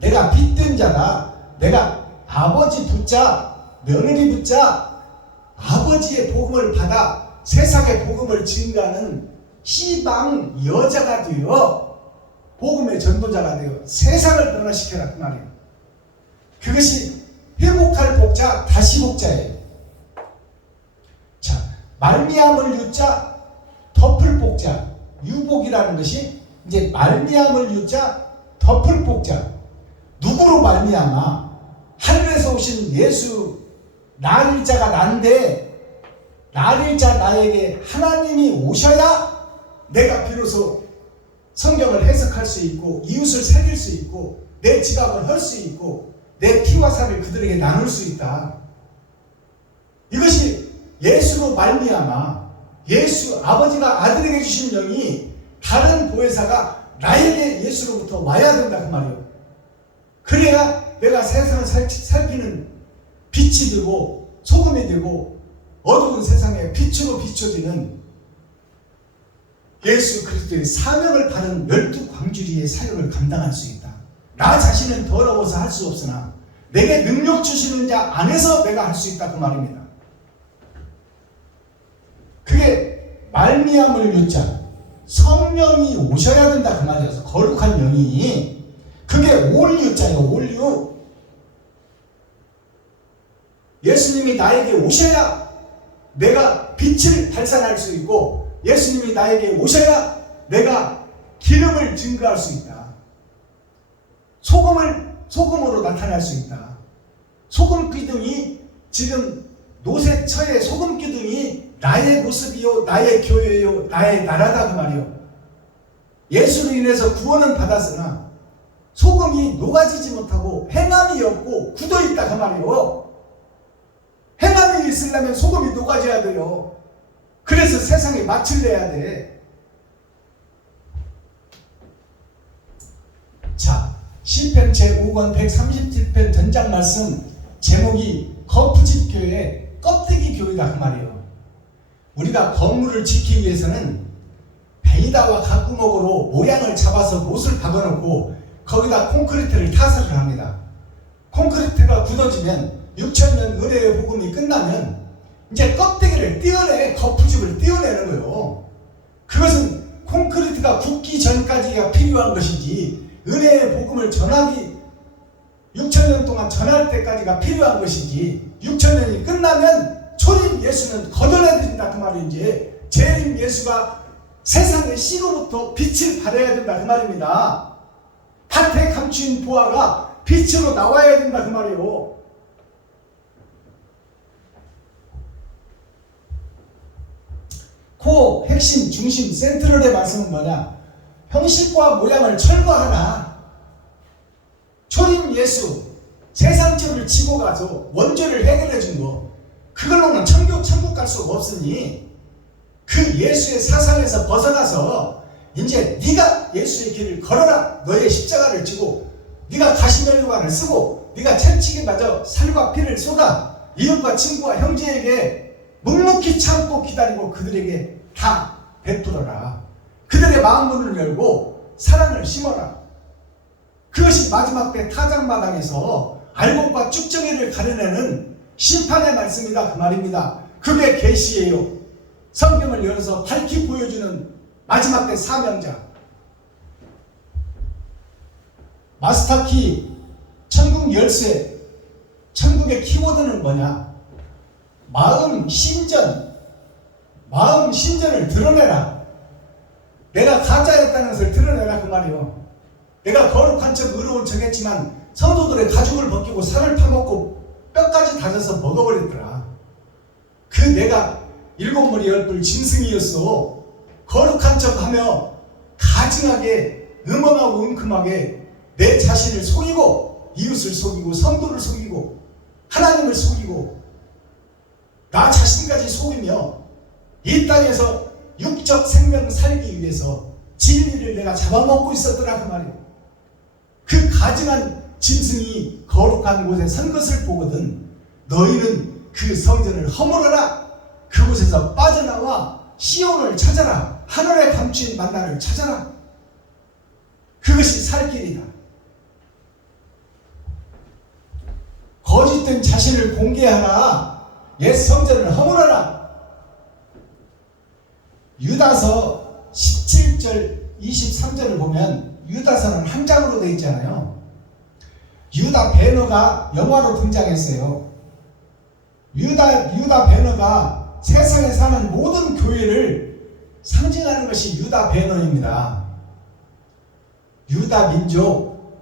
내가 빚든 자다. 내가 아버지 붙자, 며느리 붙자, 아버지의 복음을 받아 세상의 복음을 증가하는 시방 여자가 되어 복음의 전도자가 되어 세상을 변화시켜라 그 말이에요. 그것이 회복할 복자, 다시 복자예요. 말미암을 유자, 덮을 복자, 유복이라는 것이 이제 말미암을 유자, 덮을 복자. 누구로 말미암아? 하늘에서 오신 예수, 나릴 자가 난데, 나릴 자 나에게 하나님이 오셔야 내가 비로소 성경을 해석할 수 있고 이웃을 살릴 수 있고 내 지갑을 할 수 있고 내 피와 살을 그들에게 나눌 수 있다. 이것이 예수로 말미암아 예수 아버지가 아들에게 주신 영이 다른 보혜사가 나에게 예수로부터 와야 된다 그 말이에요. 그래야 내가 세상을 살피는 빛이 되고 소금이 되고 어두운 세상에 빛으로 비춰지는 예수 그리스도의 사명을 받은 12광주리의 사역을 감당할 수 있다. 나 자신은 더러워서 할 수 없으나 내게 능력 주시는 자 안에서 내가 할 수 있다 그 말입니다. 그게 말미암을 유자, 성령이 오셔야 된다 그 말이어서 거룩한 영이, 그게 올 유자예요. 올 유. 예수님이 나에게 오셔야 내가 빛을 발산할 수 있고 예수님이 나에게 오셔야 내가 기름을 증거할 수 있다. 소금으로 나타날 수 있다. 소금 기둥이 지금 노새처의 소금 기둥이 나의 모습이요, 나의 교회요, 나의 나라다 그 말이요. 예수로 인해서 구원은 받았으나 소금이 녹아지지 못하고 행함이 없고 굳어있다 그 말이요. 행함이 있으려면 소금이 녹아져야 돼요. 그래서 세상에 맛을 내야 돼. 자, 시편 제5권 137편 전장 말씀 제목이 거푸집 교회, 껍데기 교회다 그 말이에요. 우리가 건물을 짓기 위해서는 베이다와 각구목으로 모양을 잡아서 못을 박아놓고 거기다 콘크리트를 타설을 합니다. 콘크리트가 굳어지면 6,000년 은혜의 복음이 끝나면 이제 껍데기를 떼어내, 거푸집을 떼어내는 거예요. 그것은 콘크리트가 굳기 전까지가 필요한 것이지 은혜의 복음을 전하기 6,000년 동안 전할 때까지가 필요한 것이지 6,000년이 끝나면 초림 예수는 걷어내드린다 그 말인지 재림 예수가 세상의 씨로부터 빛을 발해야 된다 그 말입니다. 밭에 감추인 보화가 빛으로 나와야 된다 그 말이에요. 코, 핵심, 중심, 센트럴의 말씀은 뭐냐? 형식과 모양을 철거하라. 초림 예수, 세상죄를 지고 가서 원죄를 해결해 준 거, 그걸로는 천국 갈 수가 없으니 그 예수의 사상에서 벗어나서 이제 네가 예수의 길을 걸어라. 너의 십자가를 지고 네가 가시면류관을 쓰고 네가 채찍에 맞아 살과 피를 쏟아 이웃과 친구와 형제에게 묵묵히 참고 기다리고 그들에게 다 베풀어라. 그들의 마음문을 열고 사랑을 심어라. 그것이 마지막 때 타작마당에서 알곡과 쭉정이를 가려내는 심판의 말씀이다 그 말입니다. 그게 계시예요. 성경을 열어서 밝히 보여주는 마지막 때 사명자. 마스터키 천국 열쇠. 천국의 키워드는 뭐냐? 마음 신전. 마음 신전을 드러내라. 내가 가짜였다는 것을 드러내라 그 말이요. 내가 거룩한 척 의로운 척 했지만 성도들의 가죽을 벗기고 살을 파먹고 뼈까지 다져서 먹어버렸더라. 그 내가 7머리 10뿔 짐승이었어. 거룩한 척하며 가증하게 음험하고 은큼하게 내 자신을 속이고 이웃을 속이고 성도를 속이고 하나님을 속이고 나 자신까지 속이며 이 땅에서 육적 생명 살기 위해서 진리를 내가 잡아먹고 있었더라 그 말이에요. 그 가증한 짐승이 거룩한 곳에 선 것을 보거든 너희는 그 성전을 허물어라. 그곳에서 빠져나와 시온을 찾아라. 하늘에 감추인 만나를 찾아라. 그것이 살 길이다. 거짓된 자신을 공개하라. 옛 성전을 허물어라. 유다서 17절 23절을 보면 유다서는 한 장으로 되어 있잖아요. 유다 배너가 영화로 등장했어요. 유다 배너가 세상에 사는 모든 교회를 상징하는 것이 유다 배너입니다. 유다 민족,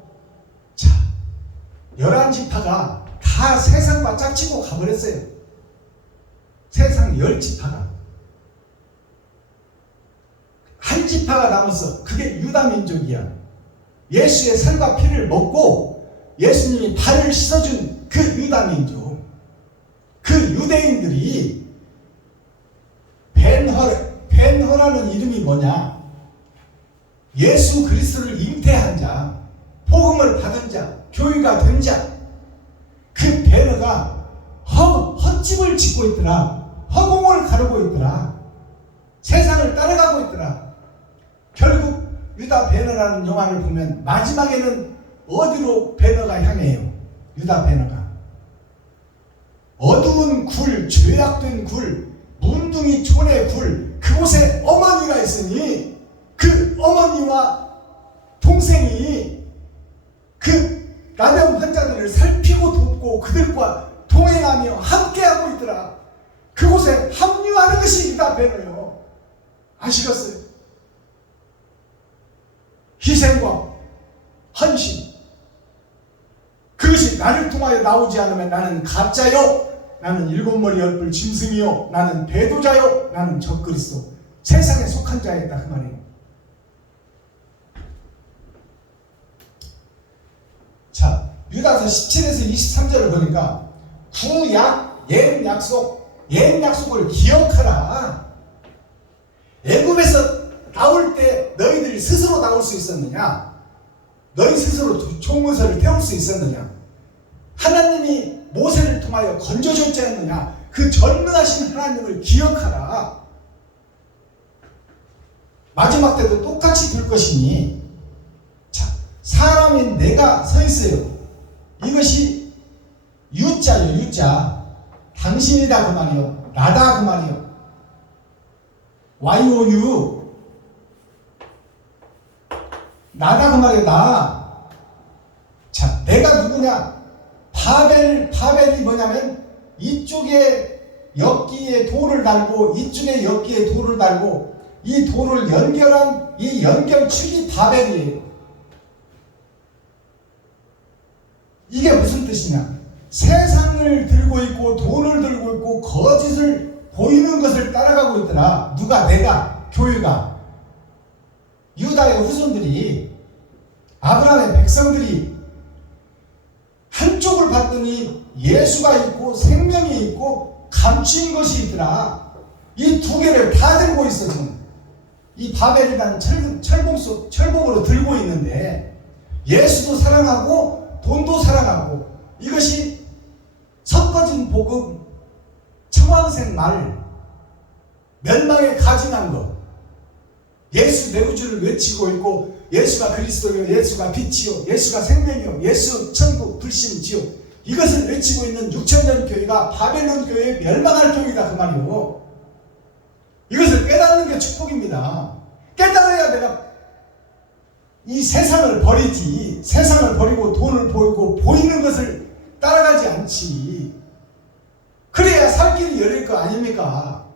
자, 11지파가 다 세상과 짝지고 가버렸어요. 세상 10지파가. 한 지파가 남았어. 그게 유다 민족이야. 예수의 살과 피를 먹고 예수님이 발을 씻어준 그 유다 민족. 그 유대인들이 벤허라는 이름이 뭐냐? 예수 그리스도를 잉태한 자, 복음을 받은 자, 교회가 된 자. 그 벤허가 헛집을 짓고 있더라. 허공을 가르고 있더라. 세상을 따라가고 있더라. 결국 유다 배너라는 영화를 보면 마지막에는 어디로 배너가 향해요? 유다 배너가 어두운 굴, 죄악된 굴, 문둥이 촌의 굴, 그곳에 어머니가 있으니 그 어머니와 동생이 그 나병 환자들을 살피고 돕고 그들과 동행하며 함께하고 있더라. 그곳에 합류하는 것이 유다 배너요. 아시겠어요? 희생과 헌신, 그것이 나를 통하여 나오지 않으면 나는 가짜요, 나는 일곱머리 열불 짐승이요, 나는 배도자요, 나는 적그리스도, 세상에 속한 자였다 그 말이에요. 자, 유다서 17에서 23절을 보니까 구약, 옛 약속을 기억하라. 애굽에서 나올 때 너희들이 스스로 나올 수 있었느냐? 너희 스스로 총무서를 태울 수 있었느냐? 하나님이 모세를 통하여 건져줬지 않느냐? 그 전능하신 하나님을 기억하라. 마지막 때도 똑같이 될 것이니, 자, 사람인 내가 서 있어요. 이것이 유자요, 유자. 당신이다 그 말이요, 나다 그 말이요. YOU, 나다 그 말이에요. 나. 자, 내가 누구냐? 바벨이 뭐냐면 이쪽에 엿기에 돌을 달고 이쪽에 엿기에 돌을 달고 이 돌을 연결한 이 연결축이 바벨이에요. 이게 무슨 뜻이냐? 세상을 들고 있고 돈을 들고 있고 거짓을 보이는 것을 따라가고 있더라. 누가? 내가, 교회가. 유다의 후손들이, 아브라함의 백성들이 한쪽을 봤더니 예수가 있고 생명이 있고 감추인 것이 있더라. 이 두 개를 다 들고 있어. 이 바벨이라는 철봉으로 들고 있는데 예수도 사랑하고 돈도 사랑하고, 이것이 섞어진 복음, 청황색 말, 멸망에 가증한 것. 예수 내 구주를 외치고 있고 예수가 그리스도요, 예수가 빛이요, 예수가 생명이요, 예수 천국 불신 지옥, 이것을 외치고 있는 6,000년 교회가 바벨론 교회의 멸망할 교회다 그 말이요. 이것을 깨닫는 게 축복입니다. 깨달아야 내가 이 세상을 버리지. 세상을 버리고 돈을 보이고 보이는 것을 따라가지 않지. 그래야 살 길이 열릴 거 아닙니까?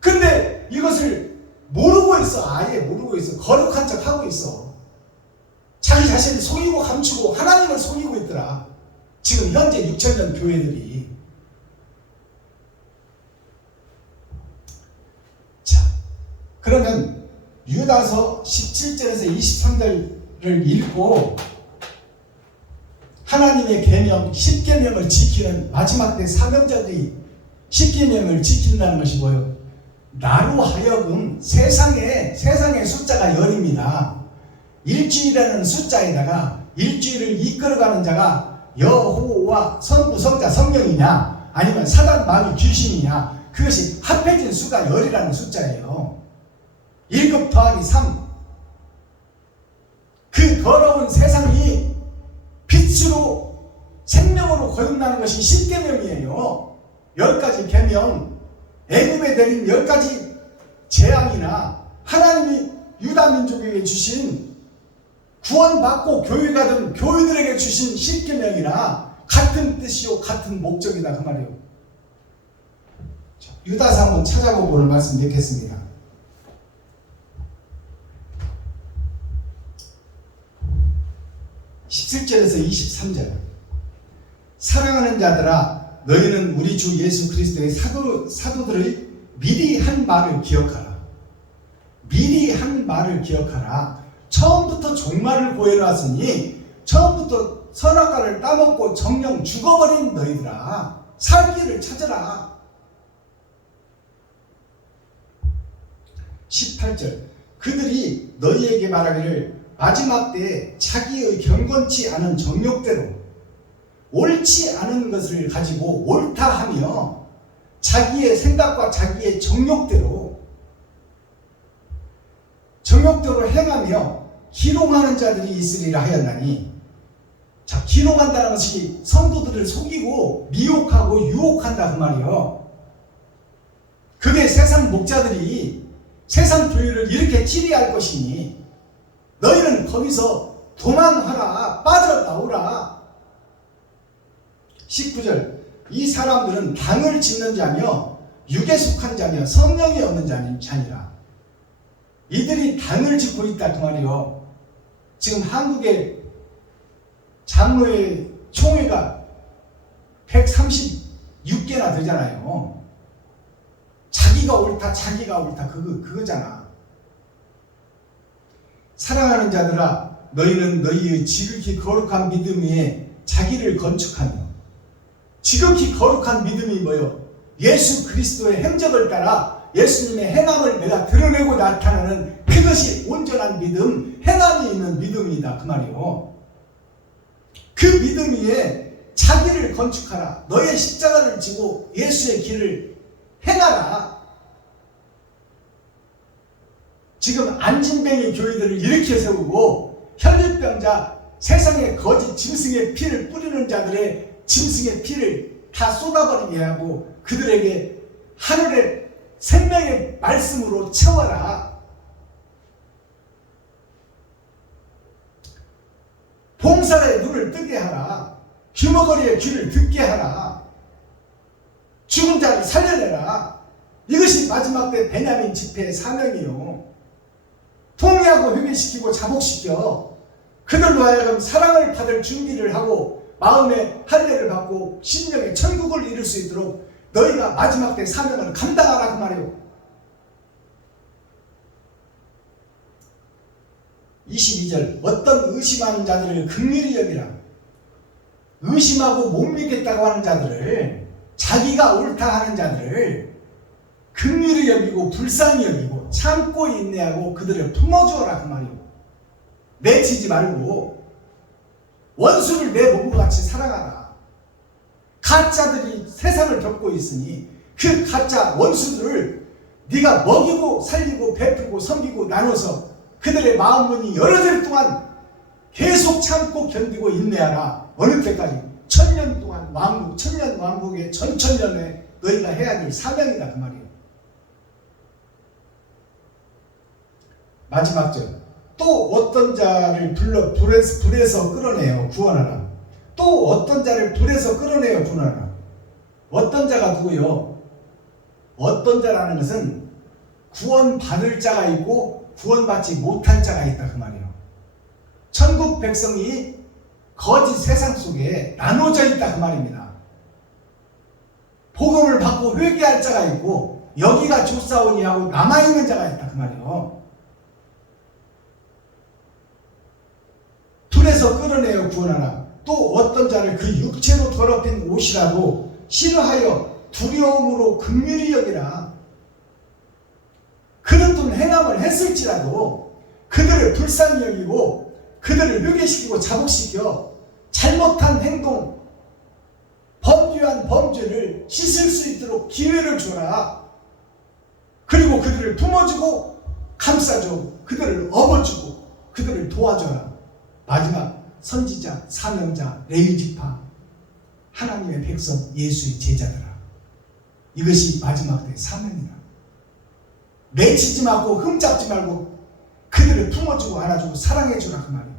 근데 이것을 모르고 있어. 아예 모르고 있어. 거룩한 척 하고 있어. 자기 자신을 속이고 감추고 하나님을 속이고 있더라. 지금 현재 6,000년 교회들이. 자, 그러면 유다서 17절에서 23절을 읽고 하나님의 계명, 십계명을 지키는 마지막 때 사명자들이 십계명을 지킨다는 것이 뭐예요? 나로 하여금 세상의 숫자가 열입니다. 일주일이라는 숫자에다가 일주일을 이끌어가는 자가 여호와 성부 성자 성령이냐 아니면 사단 마귀 귀신이냐, 그것이 합해진 수가 열이라는 숫자예요. 1급 더하기 3. 그 더러운 세상이 빛으로 생명으로 거듭나는 것이 십계명이에요. 10가지 계명, 애굽에 내린 10가지 재앙이나 하나님이 유다 민족에게 주신 구원받고 교회가 된 교회들에게 주신 십계명이나 같은 뜻이요 같은 목적이다 그 말이에요. 유다서 한번 찾아보고 오늘 말씀 맺겠습니다. 17절에서 23절. 사랑하는 자들아, 너희는 우리 주 예수 그리스도의 사도들의 미리 한 말을 기억하라. 미리 한 말을 기억하라. 처음부터 종말을 보여놨으니 처음부터 선악과를 따먹고 정령 죽어버린 너희들아, 살 길을 찾아라. 18절. 그들이 너희에게 말하기를 마지막 때에 자기의 경건치 않은 정욕대로 옳지 않은 것을 가지고 옳다 하며 자기의 생각과 자기의 정욕대로 행하며 기롱하는 자들이 있으리라 하였나니, 자, 기롱한다는 것이 성도들을 속이고 미혹하고 유혹한다 그 말이에요. 그게 세상 목자들이 세상 교회를 이렇게 치리할 것이니 너희는 거기서 도망하라, 빠져나오라. 19절. 이 사람들은 당을 짓는 자며 육에 속한 자며 성령이 없는 자니라. 이들이 당을 짓고 있다 그 말이요. 지금 한국의 장로의 총회가 136개나 되잖아요. 자기가 옳다 그거잖아. 사랑하는 자들아, 너희는 너희의 지극히 거룩한 믿음 위에 자기를 건축하며, 지극히 거룩한 믿음이 뭐요? 예수 그리스도의 행적을 따라 예수님의 행함을 내가 드러내고 나타나는 그것이 온전한 믿음, 행함이 있는 믿음이다 그 말이요. 그 믿음 위에 자기를 건축하라. 너의 십자가를 지고 예수의 길을 행하라. 지금 안진뱅이 교회들을 일으켜 세우고 혈류병자, 세상의 거짓 짐승의 피를 뿌리는 자들의 짐승의 피를 다 쏟아버리게 하고 그들에게 하늘의 생명의 말씀으로 채워라. 봉사의 눈을 뜨게 하라. 귀머거리의 귀를 듣게 하라. 죽은 자를 살려내라. 이것이 마지막 때 베냐민 집회의 사명이요. 통일하고 회개시키고 자복시켜 그들로 하여금 사랑을 받을 준비를 하고 마음의 할례를 받고 심령의 천국을 이룰 수 있도록 너희가 마지막 때 사명을 감당하라 그 말이에요. 22절. 어떤 의심하는 자들을 긍휼히 여기라. 의심하고 못 믿겠다고 하는 자들을, 자기가 옳다 하는 자들을 긍휼히 여기고 불쌍히 여기고 참고 인내하고 그들을 품어주어라 그 말이에요. 내치지 말고 원수를 내 몸과 같이 사랑하라. 가짜들이 세상을 겪고 있으니 그 가짜 원수들을 네가 먹이고 살리고 베풀고 섬기고 나눠서 그들의 마음문이 열어질 동안 계속 참고 견디고 인내하라. 어느 때까지? 1000년 동안 왕국, 1000년 왕국의 전천년에 너희가 해야 될 사명이다 그 말이에요. 마지막 절. 또 어떤 자를 불에서 끌어내어 구원하라. 또 어떤 자를 불에서 끌어내어 구원하라. 어떤 자가 누구요? 어떤 자라는 것은 구원받을 자가 있고 구원받지 못할 자가 있다 그 말이에요. 천국 백성이 거짓 세상 속에 나눠져 있다 그 말입니다. 복음을 받고 회개할 자가 있고 여기가 좁사오니 하고 남아있는 자가 있다 그 말이에요. 불에서 끌어내어 구원하라. 또 어떤 자를 그 육체로 더럽힌 옷이라도 싫어하여 두려움으로 긍휼히 여기라. 그릇된 행함을 했을지라도 그들을 불쌍히 여기고 그들을 회개시키고 자복시켜 잘못한 행동, 범죄한 범죄를 씻을 수 있도록 기회를 줘라. 그리고 그들을 품어주고 감싸줘. 그들을 업어주고 그들을 도와줘라. 마지막 선지자, 사명자, 레위지파, 하나님의 백성, 예수의 제자들아. 이것이 마지막 때의 사명이다. 내치지 말고 흠잡지 말고 그들을 품어주고 안아주고 사랑해주라 그 말이에요.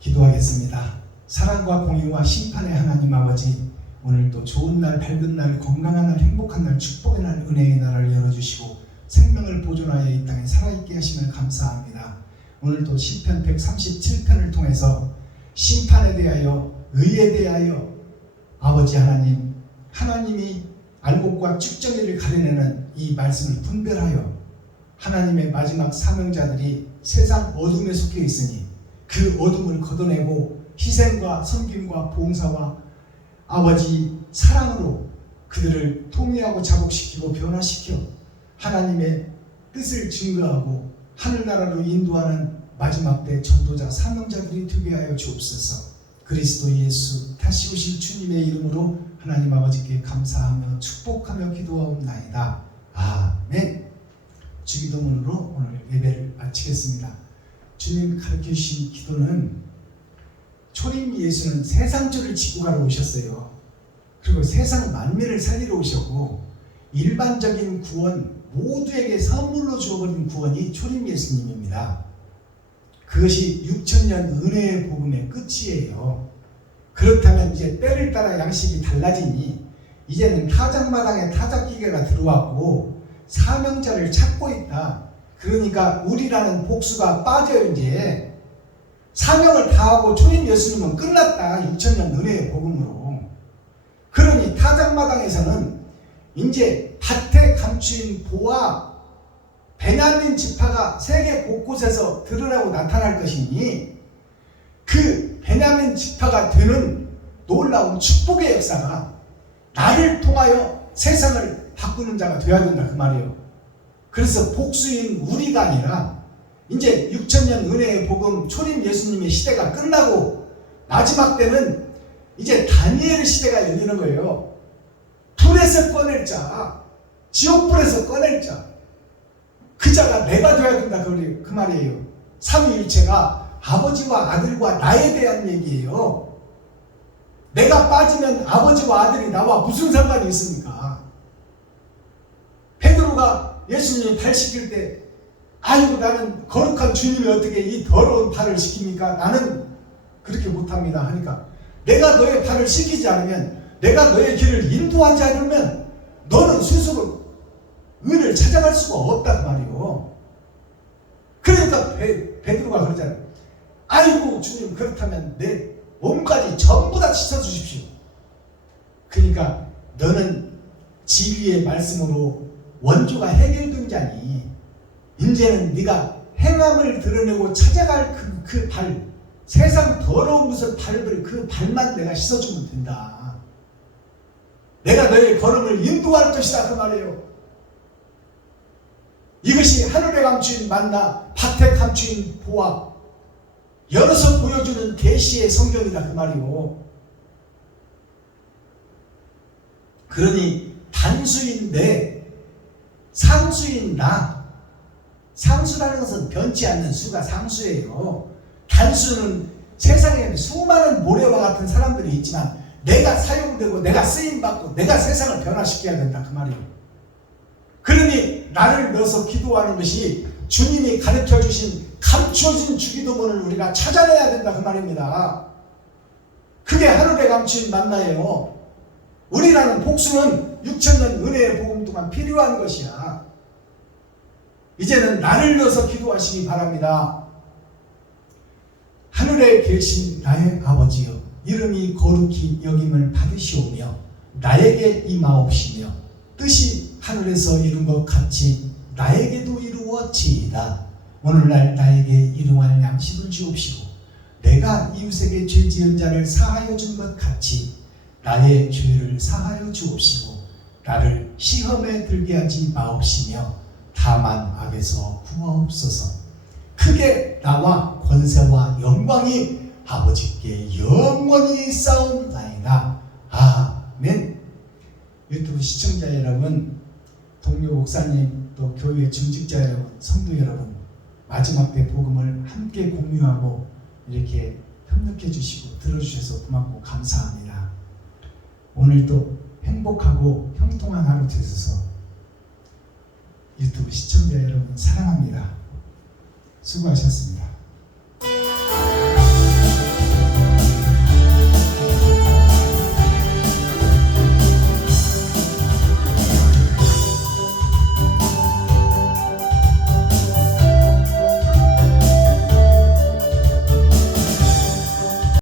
기도하겠습니다. 사랑과 공의와 심판의 하나님 아버지, 오늘도 좋은 날, 밝은 날, 건강한 날, 행복한 날, 축복의 날, 은혜의 날을 열어주시고 생명을 보존하여 이 땅에 살아있게 하심을 감사합니다. 오늘도 시편 137편을 통해서 심판에 대하여, 의에 대하여 아버지 하나님, 하나님이 알곡과 쭉정이를 가려내는 이 말씀을 분별하여 하나님의 마지막 사명자들이 세상 어둠에 속해 있으니 그 어둠을 걷어내고 희생과 섬김과 봉사와 아버지 사랑으로 그들을 통일하고 자복시키고 변화시켜 하나님의 뜻을 증거하고 하늘나라로 인도하는 마지막 때 전도자 사명자들이 되게 하여 주옵소서. 그리스도 예수 다시 오실 주님의 이름으로 하나님 아버지께 감사하며 축복하며 기도하옵나이다. 아멘. 주기도문으로 오늘 예배를 마치겠습니다. 주님 가르쳐주신 기도는 초림 예수는 세상죄를 지고 가러 오셨어요. 그리고 세상 만민을 살리러 오셨고 일반적인 구원, 모두에게 선물로 주어버린 구원이 초림 예수님입니다. 그것이 6,000년 은혜의 복음의 끝이에요. 그렇다면 이제 때를 따라 양식이 달라지니 이제는 타작마당에 타작기계가 들어왔고 사명자를 찾고 있다. 그러니까 우리라는 복수가 빠져요. 이제 사명을 다하고 초림 예수님은 끝났다. 6,000년 은혜의 복음으로. 그러니 타작마당에서는 이제 밭에 감추인 보화 베냐민 지파가 세계 곳곳에서 드러나고 나타날 것이니 그 베냐민 지파가 되는 놀라운 축복의 역사가 나를 통하여 세상을 바꾸는 자가 되어야 된다 그 말이에요. 그래서 복수인 우리가 아니라 이제 6,000년 은혜의 복음 초림 예수님의 시대가 끝나고 마지막 때는 이제 다니엘의 시대가 열리는 거예요. 불에서 꺼낼 자, 지옥불에서 꺼낼 자, 그 자가 내가 되어야 된다 그 말이에요. 삼위일체가 아버지와 아들과 나에 대한 얘기예요. 내가 빠지면 아버지와 아들이 나와 무슨 상관이 있습니까? 베드로가 예수님이 발 씻길 때 아이고 나는 거룩한 주님이 어떻게 이 더러운 발을 씻깁니까? 나는 그렇게 못합니다 하니까 내가 너의 발을 씻기지 않으면, 내가 너의 길을 인도하지 않으면 너는 스스로 은을 찾아갈 수가 없다 그 말이에요. 그러니까 베드로가 그러잖아요. 아이고 주님 그렇다면 내 몸까지 전부 다 씻어주십시오. 그러니까 너는 진리의 말씀으로 원조가 해결된 자니 이제는 네가 행함을 드러내고 찾아갈 그 발, 세상 더러운 것을 밟을 그 발만 내가 씻어주면 된다. 내가 너의 걸음을 인도할 것이다 그 말이에요. 이것이 하늘에 감추인 만나, 밭에 감추인 보화, 열어서 보여주는 계시의 성경이다 그 말이요. 그러니 단수인 내, 상수인 나, 상수라는 것은 변치 않는 수가 상수예요. 단수는 세상에 수많은 모래와 같은 사람들이 있지만 내가 사용되고 내가 쓰임받고 내가 세상을 변화시켜야 된다 그 말이에요. 그러니 나를 넣어서 기도하는 것이 주님이 가르쳐주신 감추어진 주기도문을 우리가 찾아내야 된다 그 말입니다. 그게 하늘에 감추인 만나예요. 우리라는 복수는 6,000년 은혜의 복음 동안 필요한 것이야. 이제는 나를 넣어서 기도하시기 바랍니다. 하늘에 계신 나의 아버지여, 이름이 거룩히 여김을 받으시오며 나에게 임하옵시며 뜻이 하늘에서 이룬 것 같이 나에게도 이루어지이다. 오늘날 나에게 일용할 양식을 주옵시고 내가 이웃에게 죄 지은 자를 사하여 준 것 같이 나의 죄를 사하여 주옵시고 나를 시험에 들게 하지 마옵시며 다만 악에서 구하옵소서. 크게 나와 권세와 영광이 아버지께 영원히 싸움나이다. 아멘. 유튜브 시청자 여러분, 동료 목사님, 또 교회 중직자 여러분, 성도 여러분, 마지막 때 복음을 함께 공유하고 이렇게 협력해 주시고 들어주셔서 고맙고 감사합니다. 오늘도 행복하고 형통한 하루 되셔서 유튜브 시청자 여러분 사랑합니다. 수고하셨습니다.